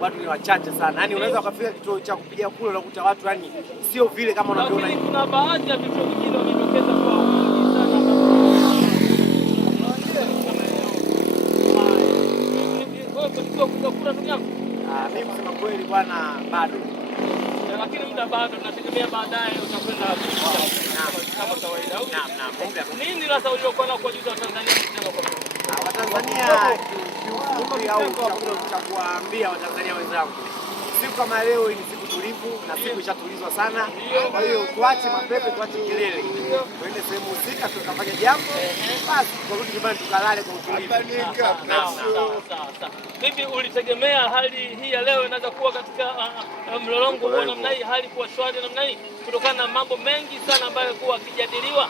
watu ni wachache sana. Yani unaweza ukafika kituo cha kupigia kura unakuta watu yani sio vile kama unavyoona. Lakini kuna baadhi ya vituo vingine wamejitokeza kwa wingi sana. Mimi kusema kweli bwana, bado. Lakini muda bado, tunategemea baadaye utakwenda kama kawaida. Naam. Nini sasa uliokuwa na kuwajuza Watanzania Watanzania au cha kuwaambia Watanzania wenzangu, siku kama leo ni siku tulivu na siku ishatulizwa sana. Kwa hiyo tuache mapepe, tuache kelele, tuende sehemu husika tukafanya jambo, basi turudi nyumbani tukalale kwa utulivu. Sawa. Vipi, ulitegemea hali hii ya leo inaweza kuwa katika mlolongo wa namna hii, hali kuwa shwari namna hii, kutokana na mambo mengi sana ambayo yalikuwa yakijadiliwa?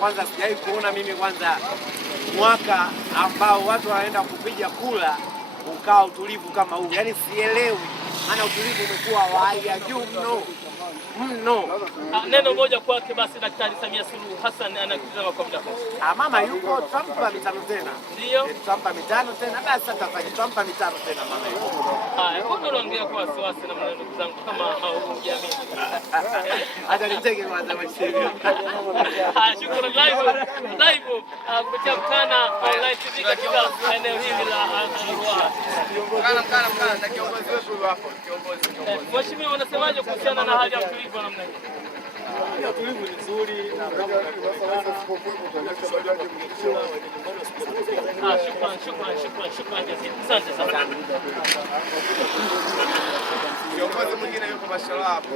Kwanza sijawahi kuona mimi kwanza mwaka ambao watu wanaenda kupiga kura ukawa utulivu kama huu. Yaani sielewi, maana utulivu umekuwa wa hali ya juu mno. Neno moja kwake basi Daktari Samia Suluhu Hassan anakutazama kwa muda huu. Mama yuko, tutampa mitano tena. Ndio. Tutampa mitano tena, basi tutampa mitano tena mama yuko. Mbona unaongea kwa wasiwasi na ndugu zangu kama hujamii? Hata nitege kwanza mheshimiwa. Shukrani live kupitia Mkana Online TV katika eneo hili la Ruaha. Mkana na kiongozi wetu hapo, kiongozi. Mheshimiwa, unasemaje kuhusiana na hali ya utulivu namna hii? Utulivu ni nzuri na shukrani jazilan. Asante sana. Kiongozi mwingine yuko mashallah hapo.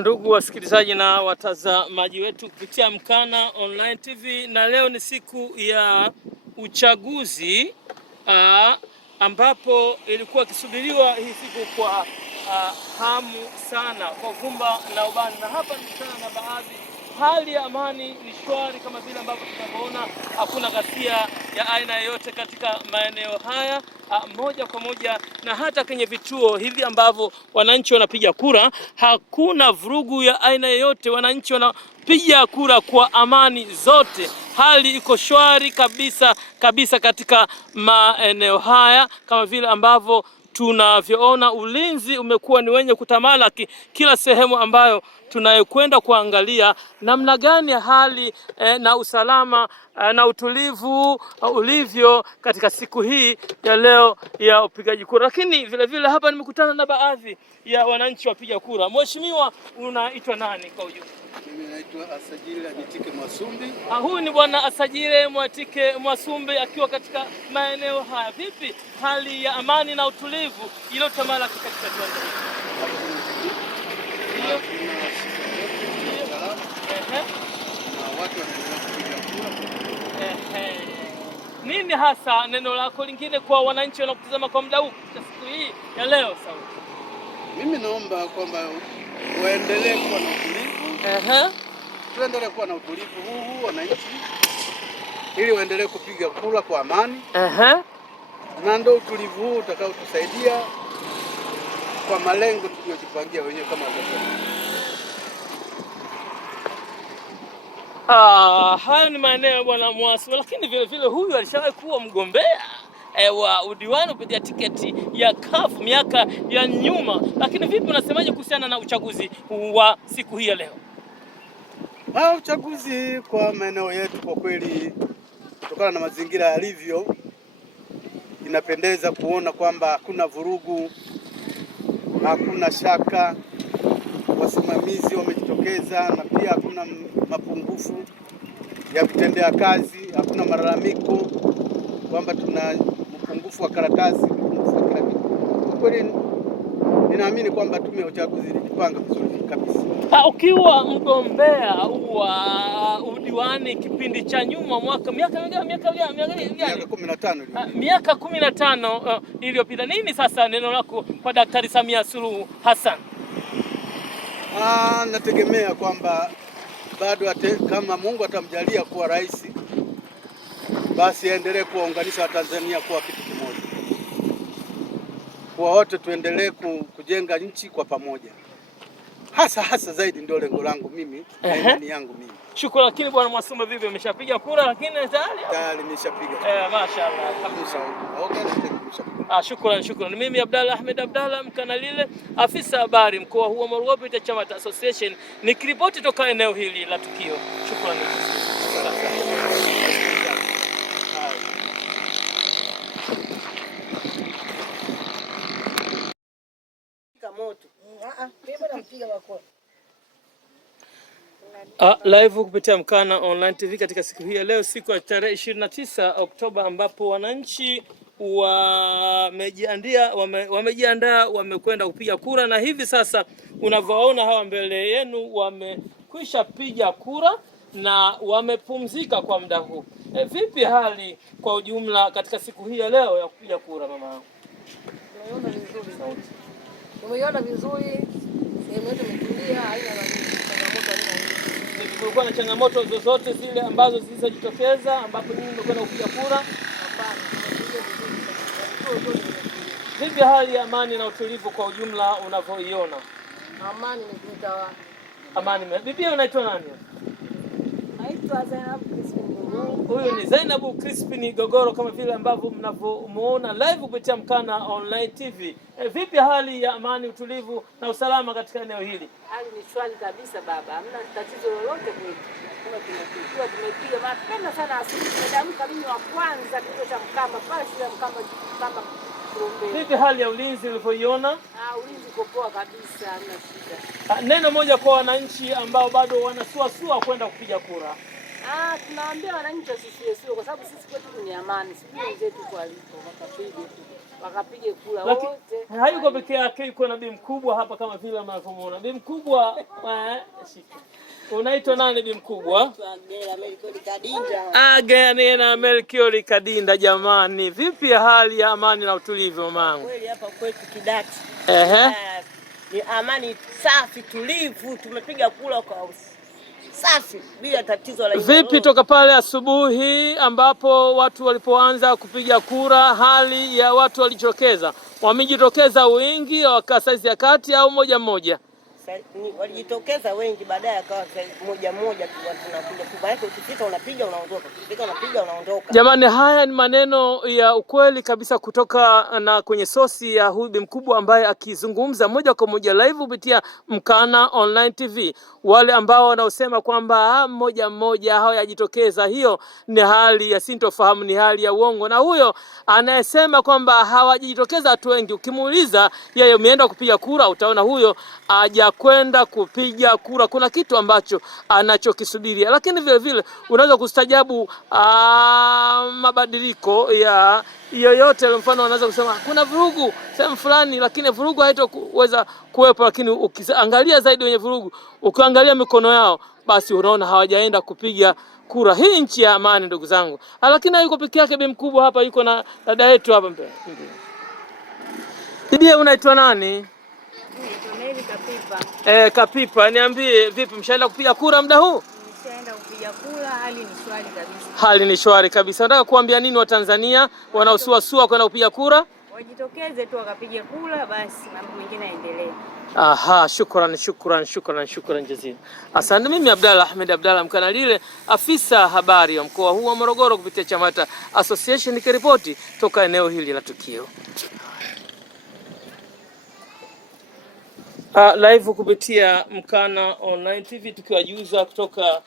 Ndugu wasikilizaji na watazamaji wetu kupitia Mkana Online TV, na leo ni siku ya uchaguzi ambapo ilikuwa ikisubiriwa hii siku kwa hamu sana, kwa vumba na ubani, na hapa nikutana na baadhi hali ya amani ni shwari kama vile ambavyo tunavyoona. Hakuna ghasia ya aina yoyote katika maeneo haya moja kwa moja, na hata kwenye vituo hivi ambavyo wananchi wanapiga kura hakuna vurugu ya aina yoyote. Wananchi wanapiga kura kwa amani zote. Hali iko shwari kabisa kabisa katika maeneo haya kama vile ambavyo tunavyoona. Ulinzi umekuwa ni wenye kutamalaki kila sehemu ambayo tunayokwenda kuangalia namna gani hali na usalama na utulivu ulivyo katika siku hii ya leo ya upigaji kura. Lakini vile vile hapa nimekutana na baadhi ya wananchi wapiga kura. Mheshimiwa, unaitwa nani kwa ujumla? Mimi naitwa Asajile Mwatike Mwasumbi. Huyu ni bwana Asajile Mwatike Mwasumbi akiwa katika maeneo haya. Vipi hali ya amani na utulivu iliyotamalaki katika kiwanja hiki? Nini hasa neno lako lingine kwa wananchi wanaokutazama kwa muda huu siku hii ya leo? Sauti, mimi naomba kwamba waendelee kuwa na utulivu. Tuendelee kuwa na utulivu huu wananchi, ili waendelee kupiga kura kwa amani. Na ndio utulivu huu utakaotusaidia kwa malengo tuliyojipangia wenyewe kama wazazi. Hayo ni maeneo bwana Mwasumbi, lakini vile vile huyu alishawahi kuwa mgombea wa udiwani kupitia tiketi ya CUF miaka ya nyuma. Lakini vipi unasemaje kuhusiana na uchaguzi wa siku hii ya leo? Uchaguzi kwa maeneo yetu kwa kweli, kutokana na mazingira yalivyo, inapendeza kuona kwamba hakuna vurugu, hakuna shaka, wasimamizi wamejitokeza, na pia hakuna mapungufu ya vitendea kazi, hakuna malalamiko kwamba tuna upungufu wa karatasi, upungufu wa kila kitu. Kwa kweli ninaamini kwamba tume ya uchaguzi ilijipanga vizuri kabisa. Ukiwa mgombea wa udiwani kipindi cha nyuma miaka 15 miaka 15 iliyopita, nini sasa neno lako kwa Daktari Samia Suluhu Hassan? Nategemea kwamba bado kama Mungu atamjalia kuwa rais, basi aendelee kuwaunganisha Watanzania kuwa kitu kimoja, kwa wote tuendelee kujenga nchi kwa pamoja. Hasa zaidi ndio lengo langu mimi na imani yangu mimi. Shukrani. Lakini bwana Mwasumbi, vipi, umeshapiga kura? Lakini tayari nimeshapiga. Mashaallah kabisa. Shukrani. Mimi Abdalla Ahmed Abdalla Mkanalile, afisa habari mkoa huu wa Morogoro kupitia Chama Association, nikiripoti toka eneo hili la tukio. Shukrani. Live kupitia Mkana Online TV katika siku hii ya leo, siku ya tarehe 29 Oktoba, ambapo wananchi wamejiandaa wamekwenda kupiga kura, na hivi sasa unavyoona hawa mbele yenu wamekwisha piga kura na wamepumzika kwa muda huu. Vipi hali kwa ujumla katika siku hii ya leo ya kupiga kura mama yangu? Tumeiona vizuri, sehemu yetu imetulia, haina changamoto aina. Kulikuwa na changamoto zozote zile ambazo zilizojitokeza ambapo nyinyi mmekwenda kupiga kura? Hapana. Vipi hali ya amani na utulivu kwa ujumla unavyoiona? Amani imetawala. Amani. Bibi unaitwa nani? Naitwa Zainab Crispin Gogoro. Huyu ni Zainab Crispin Gogoro kama vile ambavyo mnavyomuona live kupitia Mkana Online TV. Vipi hali ya amani, utulivu na usalama katika eneo hili? Hali ni shwari kabisa baba. Hamna tatizo lolote kwetu. Tumepiga mapema sana asubuhi. Nimeamka mimi wa kwanza kituo cha Mkama pale shule ya Mkama. Vipi hali ya ulinzi ulivyoiona? Ulinzi uko poa kabisa, hamna shida. Neno moja kwa wananchi ambao bado wanasuasua kwenda kupiga kura. Tunawaambia wananchi wasisuasue kwa sababu sisi kwetu ni amani. Sisi wenzetu kwa alipo wakapige kura wote. Hayuko peke yake, yuko na Bi Mkubwa hapa kama vile mnavyomuona. Bi Mkubwa, unaitwa nani Bi Mkubwa? Agea Melchior Kadinda. Jamani, vipi hali ya amani na utulivu mamangu? Kweli hapa kwetu Kidati. Ni amani safi tulivu, tumepiga kura kwa safi bila tatizo la vipi. Toka pale asubuhi ambapo watu walipoanza kupiga kura, hali ya watu walijitokeza, wamejitokeza wengi wakaa saizi ya kati au moja moja? Walijitokeza wengi, baadaye akawa moja moja tunakuja kwa yake, ukipita unapiga unaondoka, ukipita unapiga unaondoka. Jamani, haya ni maneno ya ukweli kabisa kutoka na kwenye sosi ya huyu bi mkubwa ambaye akizungumza moja kwa moja live kupitia Mkana Online TV. Wale ambao wanaosema kwamba mmoja mmoja hawajitokeza, hiyo ni hali ya sintofahamu, ni hali ya uongo. Na huyo anayesema kwamba hawajitokeza watu wengi, ukimuuliza yeye umeenda kupiga kura, utaona huyo kwenda kupiga kura kuna kitu ambacho anachokisubiria. Lakini vile vile unaweza kustajabu mabadiliko ya yoyote. Mfano anaweza kusema kuna vurugu sehemu fulani, lakini vurugu haitoweza kuwepo. Lakini ukiangalia zaidi wenye vurugu, ukiangalia mikono yao, basi unaona hawajaenda kupiga kura. Hii nchi ya amani ndugu zangu. Lakini yuko peke yake bi mkubwa hapa, yuko na dada yetu hapa mbele. Bibi, unaitwa nani? Kapipa. Kapipa, niambie vipi, mshaenda kupiga kura muda huu? Mshaenda kupiga kura, hali ni shwari kabisa. Hali ni shwari kabisa. Nataka kuambia nini Watanzania wanaosuasua kwenda kupiga kura? Wajitokeze tu wakapiga kura, basi mambo mengine yaendelee. Aha, shukrani jazila. Asante. Mimi Abdalla Ahmed Abdalla Mkanalile, afisa habari wa mkoa huu wa Morogoro kupitia Chamata Association, nikiripoti toka eneo hili la tukio. Live kupitia Mkana Online TV tukiwajuza kutoka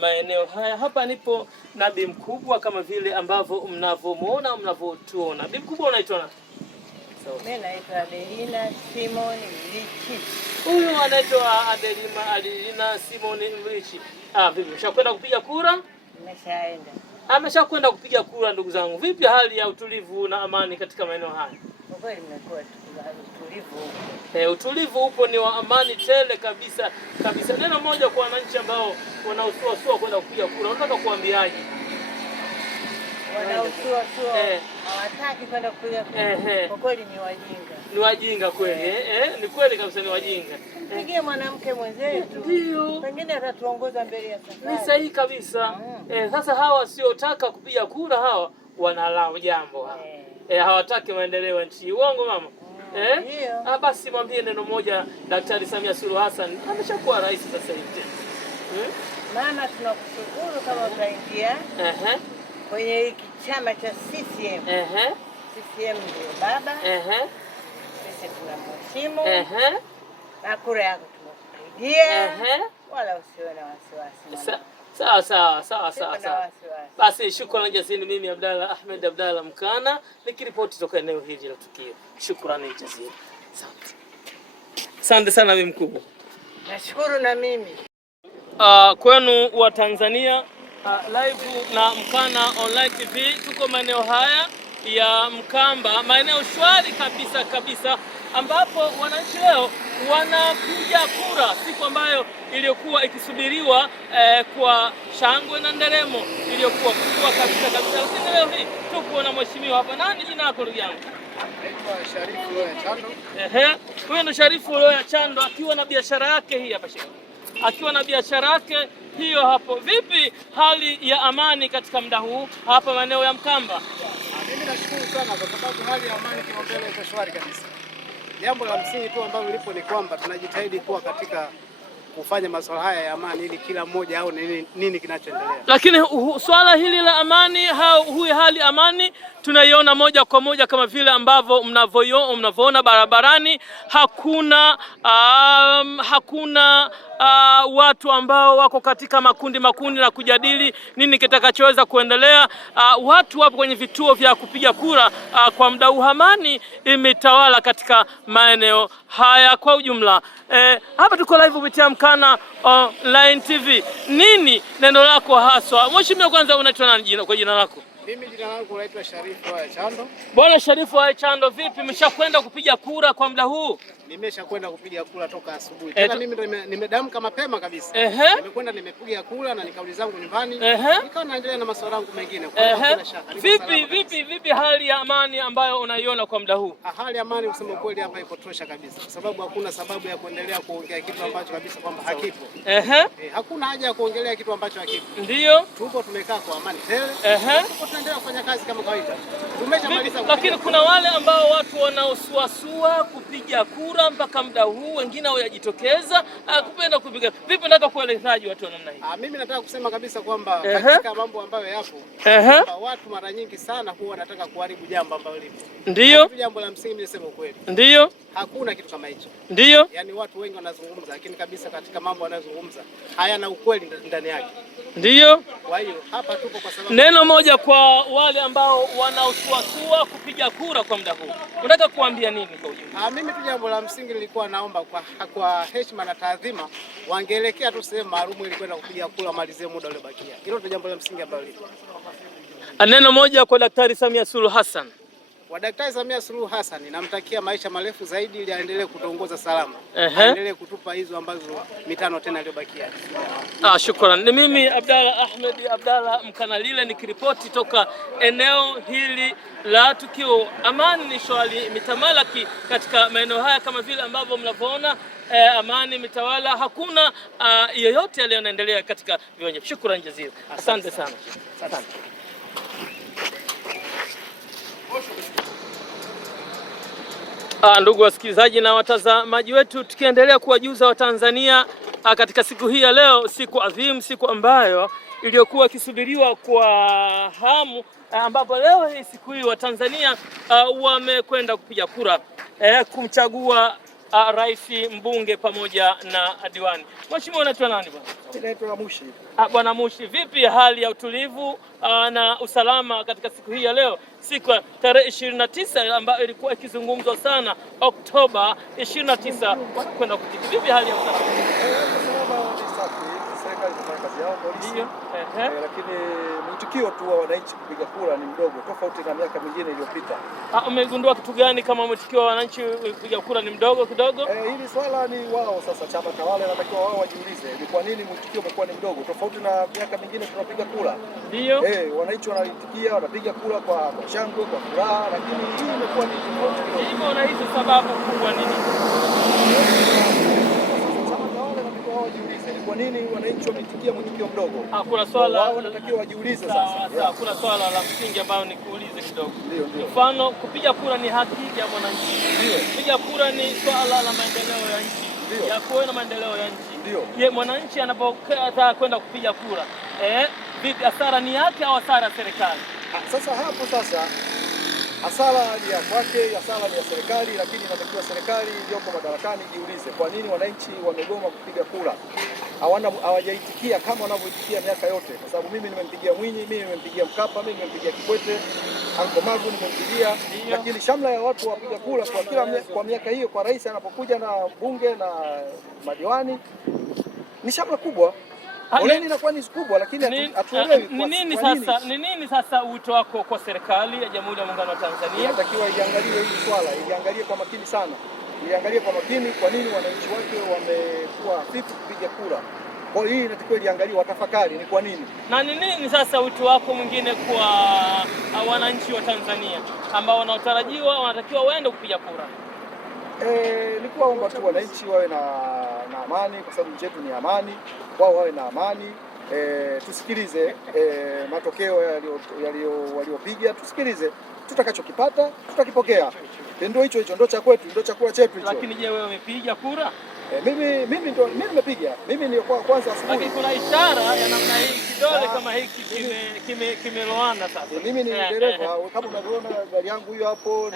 maeneo haya. Hapa nipo na bi mkubwa kama vile ambavyo mnavyomuona, mnavyotuona. Bi mkubwa unaitwa nani? Mimi naitwa Adelina Simon Mlichi. Huyu anaitwa Adelina Simon Mlichi. Vipi, mshakwenda kupiga kura? Nimeshaenda. Ameshakwenda kupiga kura ndugu zangu. Vipi hali ya utulivu na amani katika maeneo haya? Kwa kweli mmekuwa utulivu. Utulivu upo, ni wa amani tele kabisa. Neno moja kwa wananchi ambao wanaosuasua kwenda kupiga kura, unataka kuambiaje? Wanaosuasua hawataki kwenda kupiga kura. Kwa kweli ni wajinga. Ni wajinga kweli, ni kweli kabisa, ni wajinga. Pigie mwanamke mwenzetu. Ndio. Pengine atatuongoza mbele ya safari. Ni sahihi kabisa. Sasa hawa wasiotaka kupiga kura hawa wanalao jambo hawa. Hawataki maendeleo nchi. Uongo mama? Basi mwambie neno moja Daktari Samia Suluhu Hassan, ameshakuwa rais sasa hivi. Mama, tunakushukuru kama utaingia kwenye hiki chama cha CCM. CCM ndio baba. Sisi tunamheshimu. Na kura yako tunakupigia. Wala usiwe na wasiwasi. Sawa. Basi shukrani jazini. Mimi Abdalla Ahmed Abdalla Mkana nikiripoti toka eneo hili la tukio. Shukrani jazini. Asante sana bibi mkubwa. Nashukuru na mimi. Kwenu wa Tanzania, live na Mkana Online TV, tuko maeneo haya ya Mkamba, maeneo shwari kabisa ambapo wananchi leo wanapiga kura, siku ambayo iliyokuwa ikisubiriwa kwa shangwe na nderemo iliyokuwa kubwa kabisa. Lakini leo hii tupo na mheshimiwa hapa. Nani jina lako ndugu yangu? Sharifu Loya Chando. Huyo ndo Sharifu Loya Chando akiwa na biashara yake hii hapa akiwa na biashara yake hiyo hapo. Vipi hali ya amani katika muda huu hapa maeneo ya Mkamba? Mimi nashukuru sana kwa sababu hali ya amani kipaumbele iko shwari kabisa. Jambo la msingi tu ambalo lipo ni kwamba tunajitahidi kuwa katika kufanya masuala haya ya amani ili kila mmoja au nini kinachoendelea. Lakini swala hili la amani, hali amani tunaiona moja kwa moja kama vile ambavyo mnavyoona barabarani. Hakuna watu ambao wako katika makundi na kujadili nini kitakachoweza kuendelea. Watu wapo kwenye vituo vya kupiga kura. Kwa muda huu amani imetawala katika maeneo haya kwa ujumla. Hapa tuko live kupitia Mkana Online TV. Nini neno lako haswa? Mheshimiwa, kwanza unaitwa nani kwa jina lako? Mimi jina langu naitwa Sharifu Loya Chando. Bwana Sharifu Loya Chando, vipi mshakwenda kupiga kura kwa muda huu? Nimeshakwenda kupiga kura toka asubuhi. Tena mimi nimedamka mapema kabisa. Nimekwenda nimepiga kura na nikarudi zangu nyumbani. Nikawa naendelea na masuala yangu mengine. Kwa hakuna shaka. Vipi hali ya ya amani ambayo unaiona kwa muda huu? Hali ya amani kusema kweli hapa ipo tosha kabisa, kwa sababu hakuna sababu ya kuendelea kuongea kitu ambacho kabisa kwamba hakipo. Hakuna haja ya kuongelea kitu ambacho hakipo. Ndio tupo tumekaa kwa amani tele. Tupo tunaendelea kufanya kazi kama kawaida. Tumeshamaliza. Lakini kuna wale ambao watu wanaosuasua kupiga kura mpaka muda huu, wengine hawajitokeza kupenda kupiga. Vipi nataka kuelezaji watu wa namna hii? Mimi nataka kusema kabisa kwamba katika mambo ambayo yapo, kwamba watu mara nyingi sana huwa wanataka kuharibu jambo ambalo lipo. Ndio. Jambo la msingi niseme ukweli. Ndio. Hakuna kitu kama hicho. Ndio. Yaani watu wengi wanazungumza, lakini kabisa katika mambo wanayozungumza hayana ukweli ndani yake. Ndio. Kwa hiyo hapa tupo kwa sababu neno moja kwa wale ambao wanaosuasua kupiga kura kwa muda huu, unataka kuambia nini kwa ujumla? Mimi tu jambo la msingi nilikuwa naomba kwa heshima na taadhima wangeelekea tu sehemu maalum ili kwenda kupiga kura, malizie muda uliobakia. Hilo ndio jambo la msingi ambalo lipo. Neno moja kwa Daktari Samia Suluhu Hassan. Wa Daktari Samia Suluhu Hassan namtakia maisha marefu zaidi ili aendelee kutuongoza salama. Aendelee kutupa hizo ambazo mitano tena iliyobakia. Shukrani. Ni mimi Abdalla Ahmed Abdalla Mkanalile nikiripoti toka eneo hili la tukio. Amani ni shwari mitamalaki katika maeneo haya kama vile ambavyo mnavyoona, amani mitawala, hakuna yoyote yanayoendelea katika viwanja. Shukrani jazira. Asante sana. Asante. Ndugu wasikilizaji na watazamaji wetu, tukiendelea kuwajuza Watanzania katika siku hii ya leo, siku adhimu, siku ambayo iliyokuwa ikisubiriwa kwa hamu, ambapo leo hii siku hii Watanzania wamekwenda kupiga kura kumchagua rais, mbunge pamoja na diwani. Mheshimiwa, unaitwa nani bwana? Naitwa Mushi. Bwana Mushi, vipi hali ya utulivu na usalama katika siku hii ya leo, siku ya tarehe 29 ambayo ilikuwa ikizungumzwa sana, Oktoba 29 kwenda kupiga? Vipi hali ya usalama? Serikali inafanya kazi yao polisi. Lakini mwitikio tu wa wananchi kupiga kura ni mdogo tofauti na miaka mingine iliyopita. Umegundua kitu gani kama mwitikio wa wananchi kupiga kura ni mdogo kidogo? Hili swala ni wao sasa, chama tawala natakiwa wao wajiulize ni kwa nini mwitikio umekuwa ni mdogo tofauti na miaka mingine tunapiga kura. Ndio. Wananchi wanaitikia, wanapiga kura kwa shangwe, kwa furaha, lakini hii imekuwa ni tofauti kidogo. Hivyo unahisi sababu kubwa ni nini? Kwa nini wananchi wametikia mwitikio mdogo? Kuna swala wao wanatakiwa wajiulize sasa. Kuna swala la msingi ambalo nikuulize kidogo. Ndio. Mfano, kupiga kura ni haki ya mwananchi. Ndio. Kupiga kura ni swala la maendeleo ya nchi. Ndio. Ya kuona maendeleo ya nchi. Ndio. Je, mwananchi anapotaka kwenda kupiga kura, vipi, hasara ni yake au hasara ya serikali? Sasa hasara ni ya kwake, hasara ni ya serikali, lakini inatakiwa serikali iliyoko madarakani jiulize kwa nini wananchi wamegoma kupiga kura. Hawajaitikia kama wanavyoitikia miaka yote, kwa sababu mimi nimempigia Mwinyi, mimi nimempigia Mkapa, mimi nimempigia Kikwete, Anko Magu nimempigia, lakini shamla ya watu wapiga kura kwa miaka hiyo, kwa rais anapokuja na bunge na madiwani ni shamla kubwa. Foleni inakuwa ni kubwa, lakini hatuelewi ni nini sasa wito wako kwa serikali ya Jamhuri ya Muungano wa Tanzania? Inatakiwa iangalie hili swala, iangalie kwa makini sana. Iangalie kwa makini kwa nini wananchi wake wamekuwa hafifu kupiga kura. Kwa hiyo hii inatakiwa iangalie, watafakari ni kwa nini. Na ni nini sasa wito wako mwingine kwa wananchi wa Tanzania ambao wanatakiwa waende kupiga kura? Ni kuwaomba tu wananchi wawe na amani, kwa sababu nchi yetu ni amani. Wao wawe na amani, tusikilize matokeo waliopiga, tusikilize, tutakachokipata tutakipokea. Ndio hicho ndio cha kwetu, ndio chakula chetu hicho. Lakini je, wewe umepiga kura? Mimi nimepiga. Mimi ni kwanza asubuhi. Lakini kuna ishara ya namna hii, kidole kama hiki kimeloana sasa. Mimi ni dereva, kama unavyoona gari yangu hiyo hapo,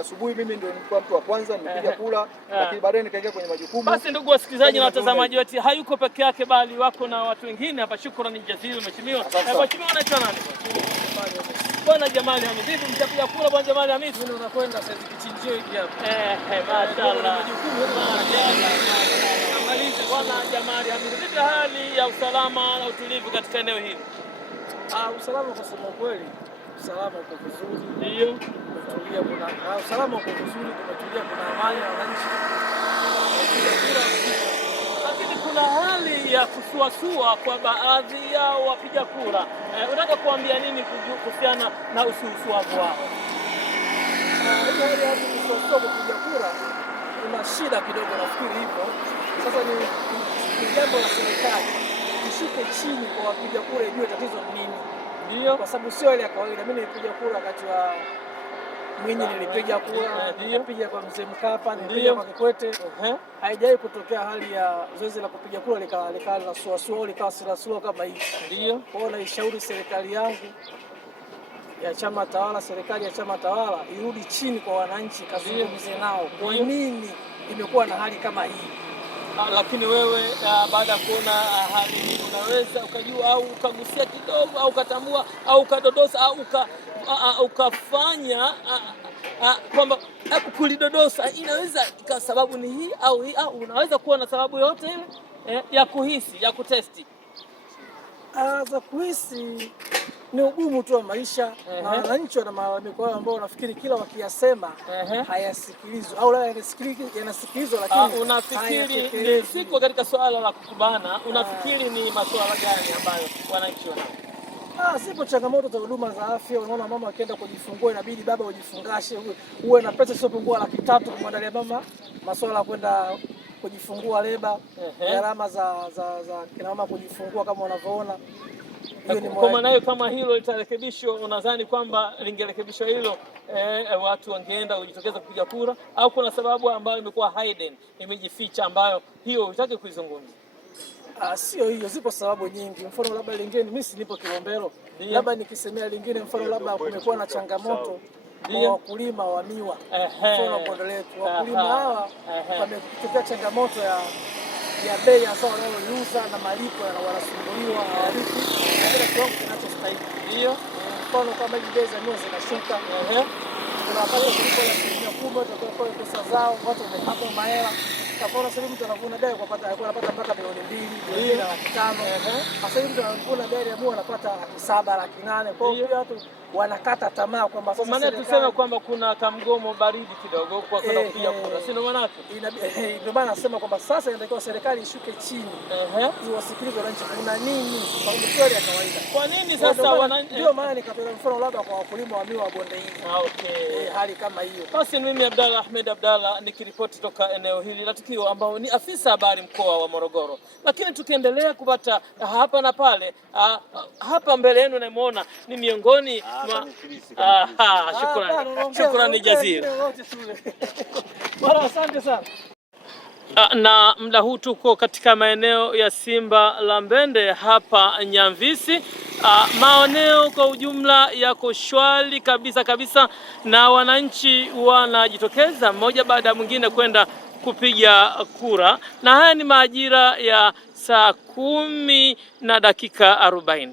asubuhi mimi ndio nilikuwa mtu wa kwanza nimepiga kura, lakini baadaye nikaingia kwenye majukumu. Basi ndugu wasikilizaji na watazamaji wetu, hayuko peke yake bali wako na watu wengine hapa. Shukrani jazili mheshimiwa. Mheshimiwa unaitwa nani? Bwana Jamali Hamisi. Vipi, mtapiga kura bwana Jamali Hamisi? Mimi unakwenda sasa kichinjio hiki hapa. Mashaallah. Angalizi bwana Jamali Hamisi. Vipi hali ya usalama na utulivu katika eneo hili? Usalama kwa sababu kweli usalama uko vizuri. Ndio. Kumetulia, kuna usalama uko vizuri, kumetulia, kuna amani na wananchi. Lakini kuna hali ya kusuasua kwa baadhi ya wapiga kura. Unataka kuambia nini kuhusiana na ususuavu wao? hii hali ya watu kusuasua kupiga kura kuna shida kidogo, nafikiri hivyo. Sasa ni jambo la serikali ishuke chini kwa wapiga kura, ijue tatizo ni nini. Ndio, kwa sababu sio ile ya kawaida. Mimi nilipiga kura wakati wa Mwinyi, nilipiga kura, nilipiga kwa Mzee Mkapa, nilipiga kwa Kikwete. Haijawahi kutokea hali ya zoezi la kupiga kura likawa la suasua, likawa silasua kama hii. Ndio, kwa hiyo naishauri serikali yangu ya chama tawala, serikali ya chama tawala irudi chini kwa wananchi, kazungumze nao kwa nini imekuwa na hali kama hii. Lakini wewe baada ya kuona hali hii unaweza ukajua au ukagusia kidogo au ukatambua au ukadodosa au ukafanya kwamba kulidodosa inaweza kwa sababu ni hii au hii, au unaweza kuwa na sababu yote ile ya kuhisi, ya kutesti? Za kuhisi ni ugumu tu wa maisha, na wananchi wana malalamiko yao ambao nafikiri kila wakiyasema hayasikilizwi au la yanasikilizwa, lakini unafikiri ni siko katika swala la kukubana, unafikiri ni masuala gani ambayo wananchi wanao? Sipo changamoto za huduma za afya. Unaona, mama akienda kujifungua inabidi baba ujifungashe, uwe na pesa isiyopungua 300 kumwandalia mama masuala ya kwenda kujifungua leba, gharama za kina mama kujifungua kama unavyoona. Kwa maana hiyo kama hilo litarekebishwa, unadhani kwamba lingerekebishwa hilo, watu wangeenda kujitokeza kupiga kura, au kuna sababu ambayo imekuwa hidden, imejificha, ambayo hiyo hutaki kuizungumza? Sio hiyo, zipo sababu nyingi. Mfano labda lingine, mimi si nipo Kilombero, labda nikisemea lingine, mfano labda kumekuwa na changamoto kwa wakulima wa miwa, mfano Bonde letu, wakulima hawa wametokea changamoto ya bei ya zao wanaloiuza na malipo wanasumbuliwa, hawalipi kile kiwango kinachostahili. Ndio mfano kama hivi bei za miwa zinashuka, tunapata kulipo ya 10%, watakuwa pesa zao, watu wamepata mahela. Kwa sababu mtu anavuna gari anapata mpaka milioni 2, 2.5. Sasa hivi mtu anavuna gari ya miwa anapata 7, 8. Kwa hiyo watu wanakata tamaa kwamba sasa, maana tuseme kwamba kuna kamgomo baridi kidogo kwa kwenda kupiga kura, si ndio? Maana ndio maana nasema kwamba sasa inatakiwa serikali ishuke chini, iwasikilize wananchi kuna nini, kwa swali ya kawaida. Kwa nini sasa wananchi? Ndio maana nikatoa mfano labda kwa wakulima wa miwa Bonde hili. Hali kama hiyo. Basi mimi Abdalla Ahmed Abdalla nikiripoti toka eneo hili la tukio, ambao ni afisa habari mkoa wa Morogoro. Lakini tukiendelea kupata hapa na pale, hapa mbele yenu namuona ni miongoni mwa shukrani jazira. Asante sana. Na muda huu tuko katika maeneo ya Simba la Mbende hapa Nyamvisi. Maeneo kwa ujumla yako shwari kabisa, na wananchi wanajitokeza mmoja baada ya mwingine kwenda kupiga kura, na haya ni majira ya saa 10:40.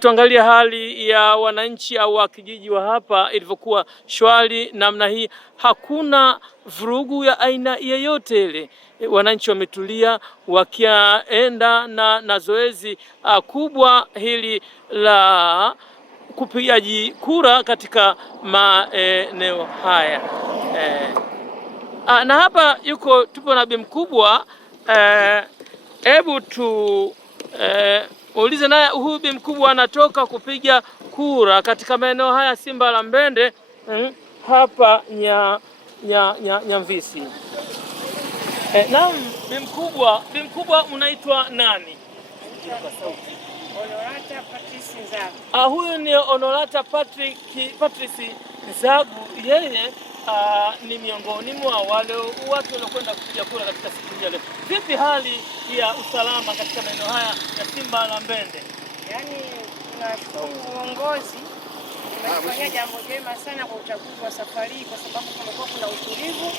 Tuangalie hali ya wananchi au wa kijiji wa hapa ilivyokuwa shwari namna hii. Hakuna vurugu ya aina yoyote ile. Wananchi wametulia wakienda na zoezi kubwa hili la kupigaji kura katika maeneo haya. Na hapa tupo na bi mkubwa. Hebu uulize naye, huyu bi mkubwa anatoka kupiga kura katika maeneo haya Simba la Mbende hapa Nyamvisi. Naam, bi mkubwa unaitwa nani? Honorata Patrice Nzagu. Huyu ni Honorata Patrice Nzagu, yeye ni miongoni mwa wale watu waliokwenda kupiga kura katika siku hii leo. Vipi hali ya usalama katika maeneo haya ya Simba la Mbende? Yaani tunashukuru uongozi umefanya jambo jema sana kwa uchaguzi wa safari hii, kwa sababu kulikuwa kuna utulivu,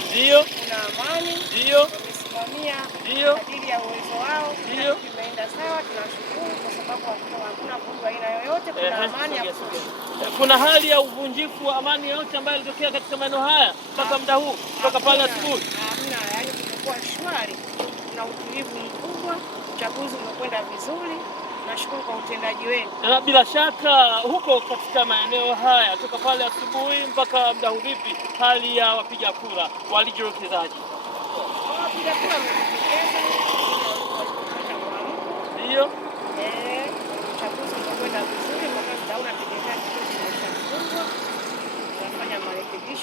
kuna amani, wamesimamia kadiri ya uwezo wao, kimeenda sawa. Tunashukuru kwa sababu hakuna vurugu aina yoyote, kuna amani ya kutosha. Kuna hali ya uvunjifu wa amani yoyote ambayo ilitokea katika maeneo haya mpaka muda huu, kutoka pale asubuhi? Hamna, yaani kulikuwa shwari, kuna utulivu mkubwa, uchaguzi umekwenda vizuri. Nashukuru kwa utendaji wenu. Bila shaka huko katika maeneo haya toka pale asubuhi mpaka muda huu, vipi hali ya wapiga kura walijokezaji? Wapiga kura wamejitokeza, ndio uchaguzi umekwenda vizuri, mpaka tunaona tegemea kufanya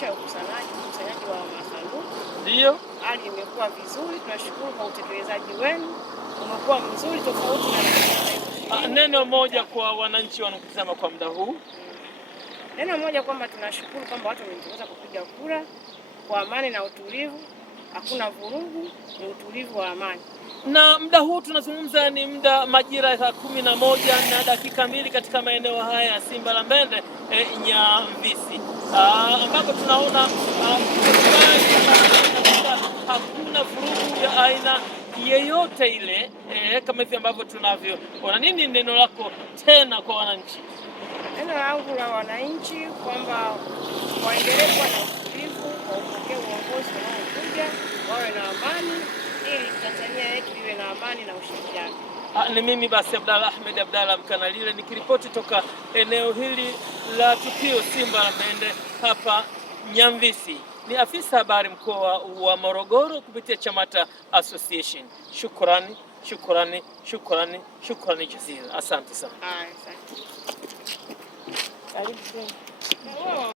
kuimarisha ukusanyaji wa masanduku. Ndio. Hali imekuwa vizuri, tunashukuru kwa utekelezaji wenu. Umekuwa mzuri tofauti na neno moja kwa wananchi wanaotazama kwa muda huu. Neno moja kwamba tunashukuru kwamba watu wamejitokeza kupiga kura kwa amani na utulivu. Hakuna vurugu, ni utulivu wa amani. Na muda huu tunazungumza ni muda majira ya 11 na dakika 2 katika maeneo haya ya Simba la Mbende Nyamvisi, ambapo tunaona hakuna vurugu ya aina yeyote ile, kama hivi ambavyo tunavyoona. Nini neno lako tena kwa wananchi? Neno langu la wananchi kwamba waendelee kuwa na utulivu, waupokee uongozi unaokuja, wawe na amani ili Tanzania yetu iwe na amani na ushirikiano. Ni mimi basi Abdalla Ahmed Abdalla Mkanalile nikiripoti toka eneo hili la tukio Simba la Mbende hapa Nyamvisi. Ni afisa habari mkoa wa Morogoro kupitia Chamata Association. Shukrani jazila. Asante sana. Asante. Karibu.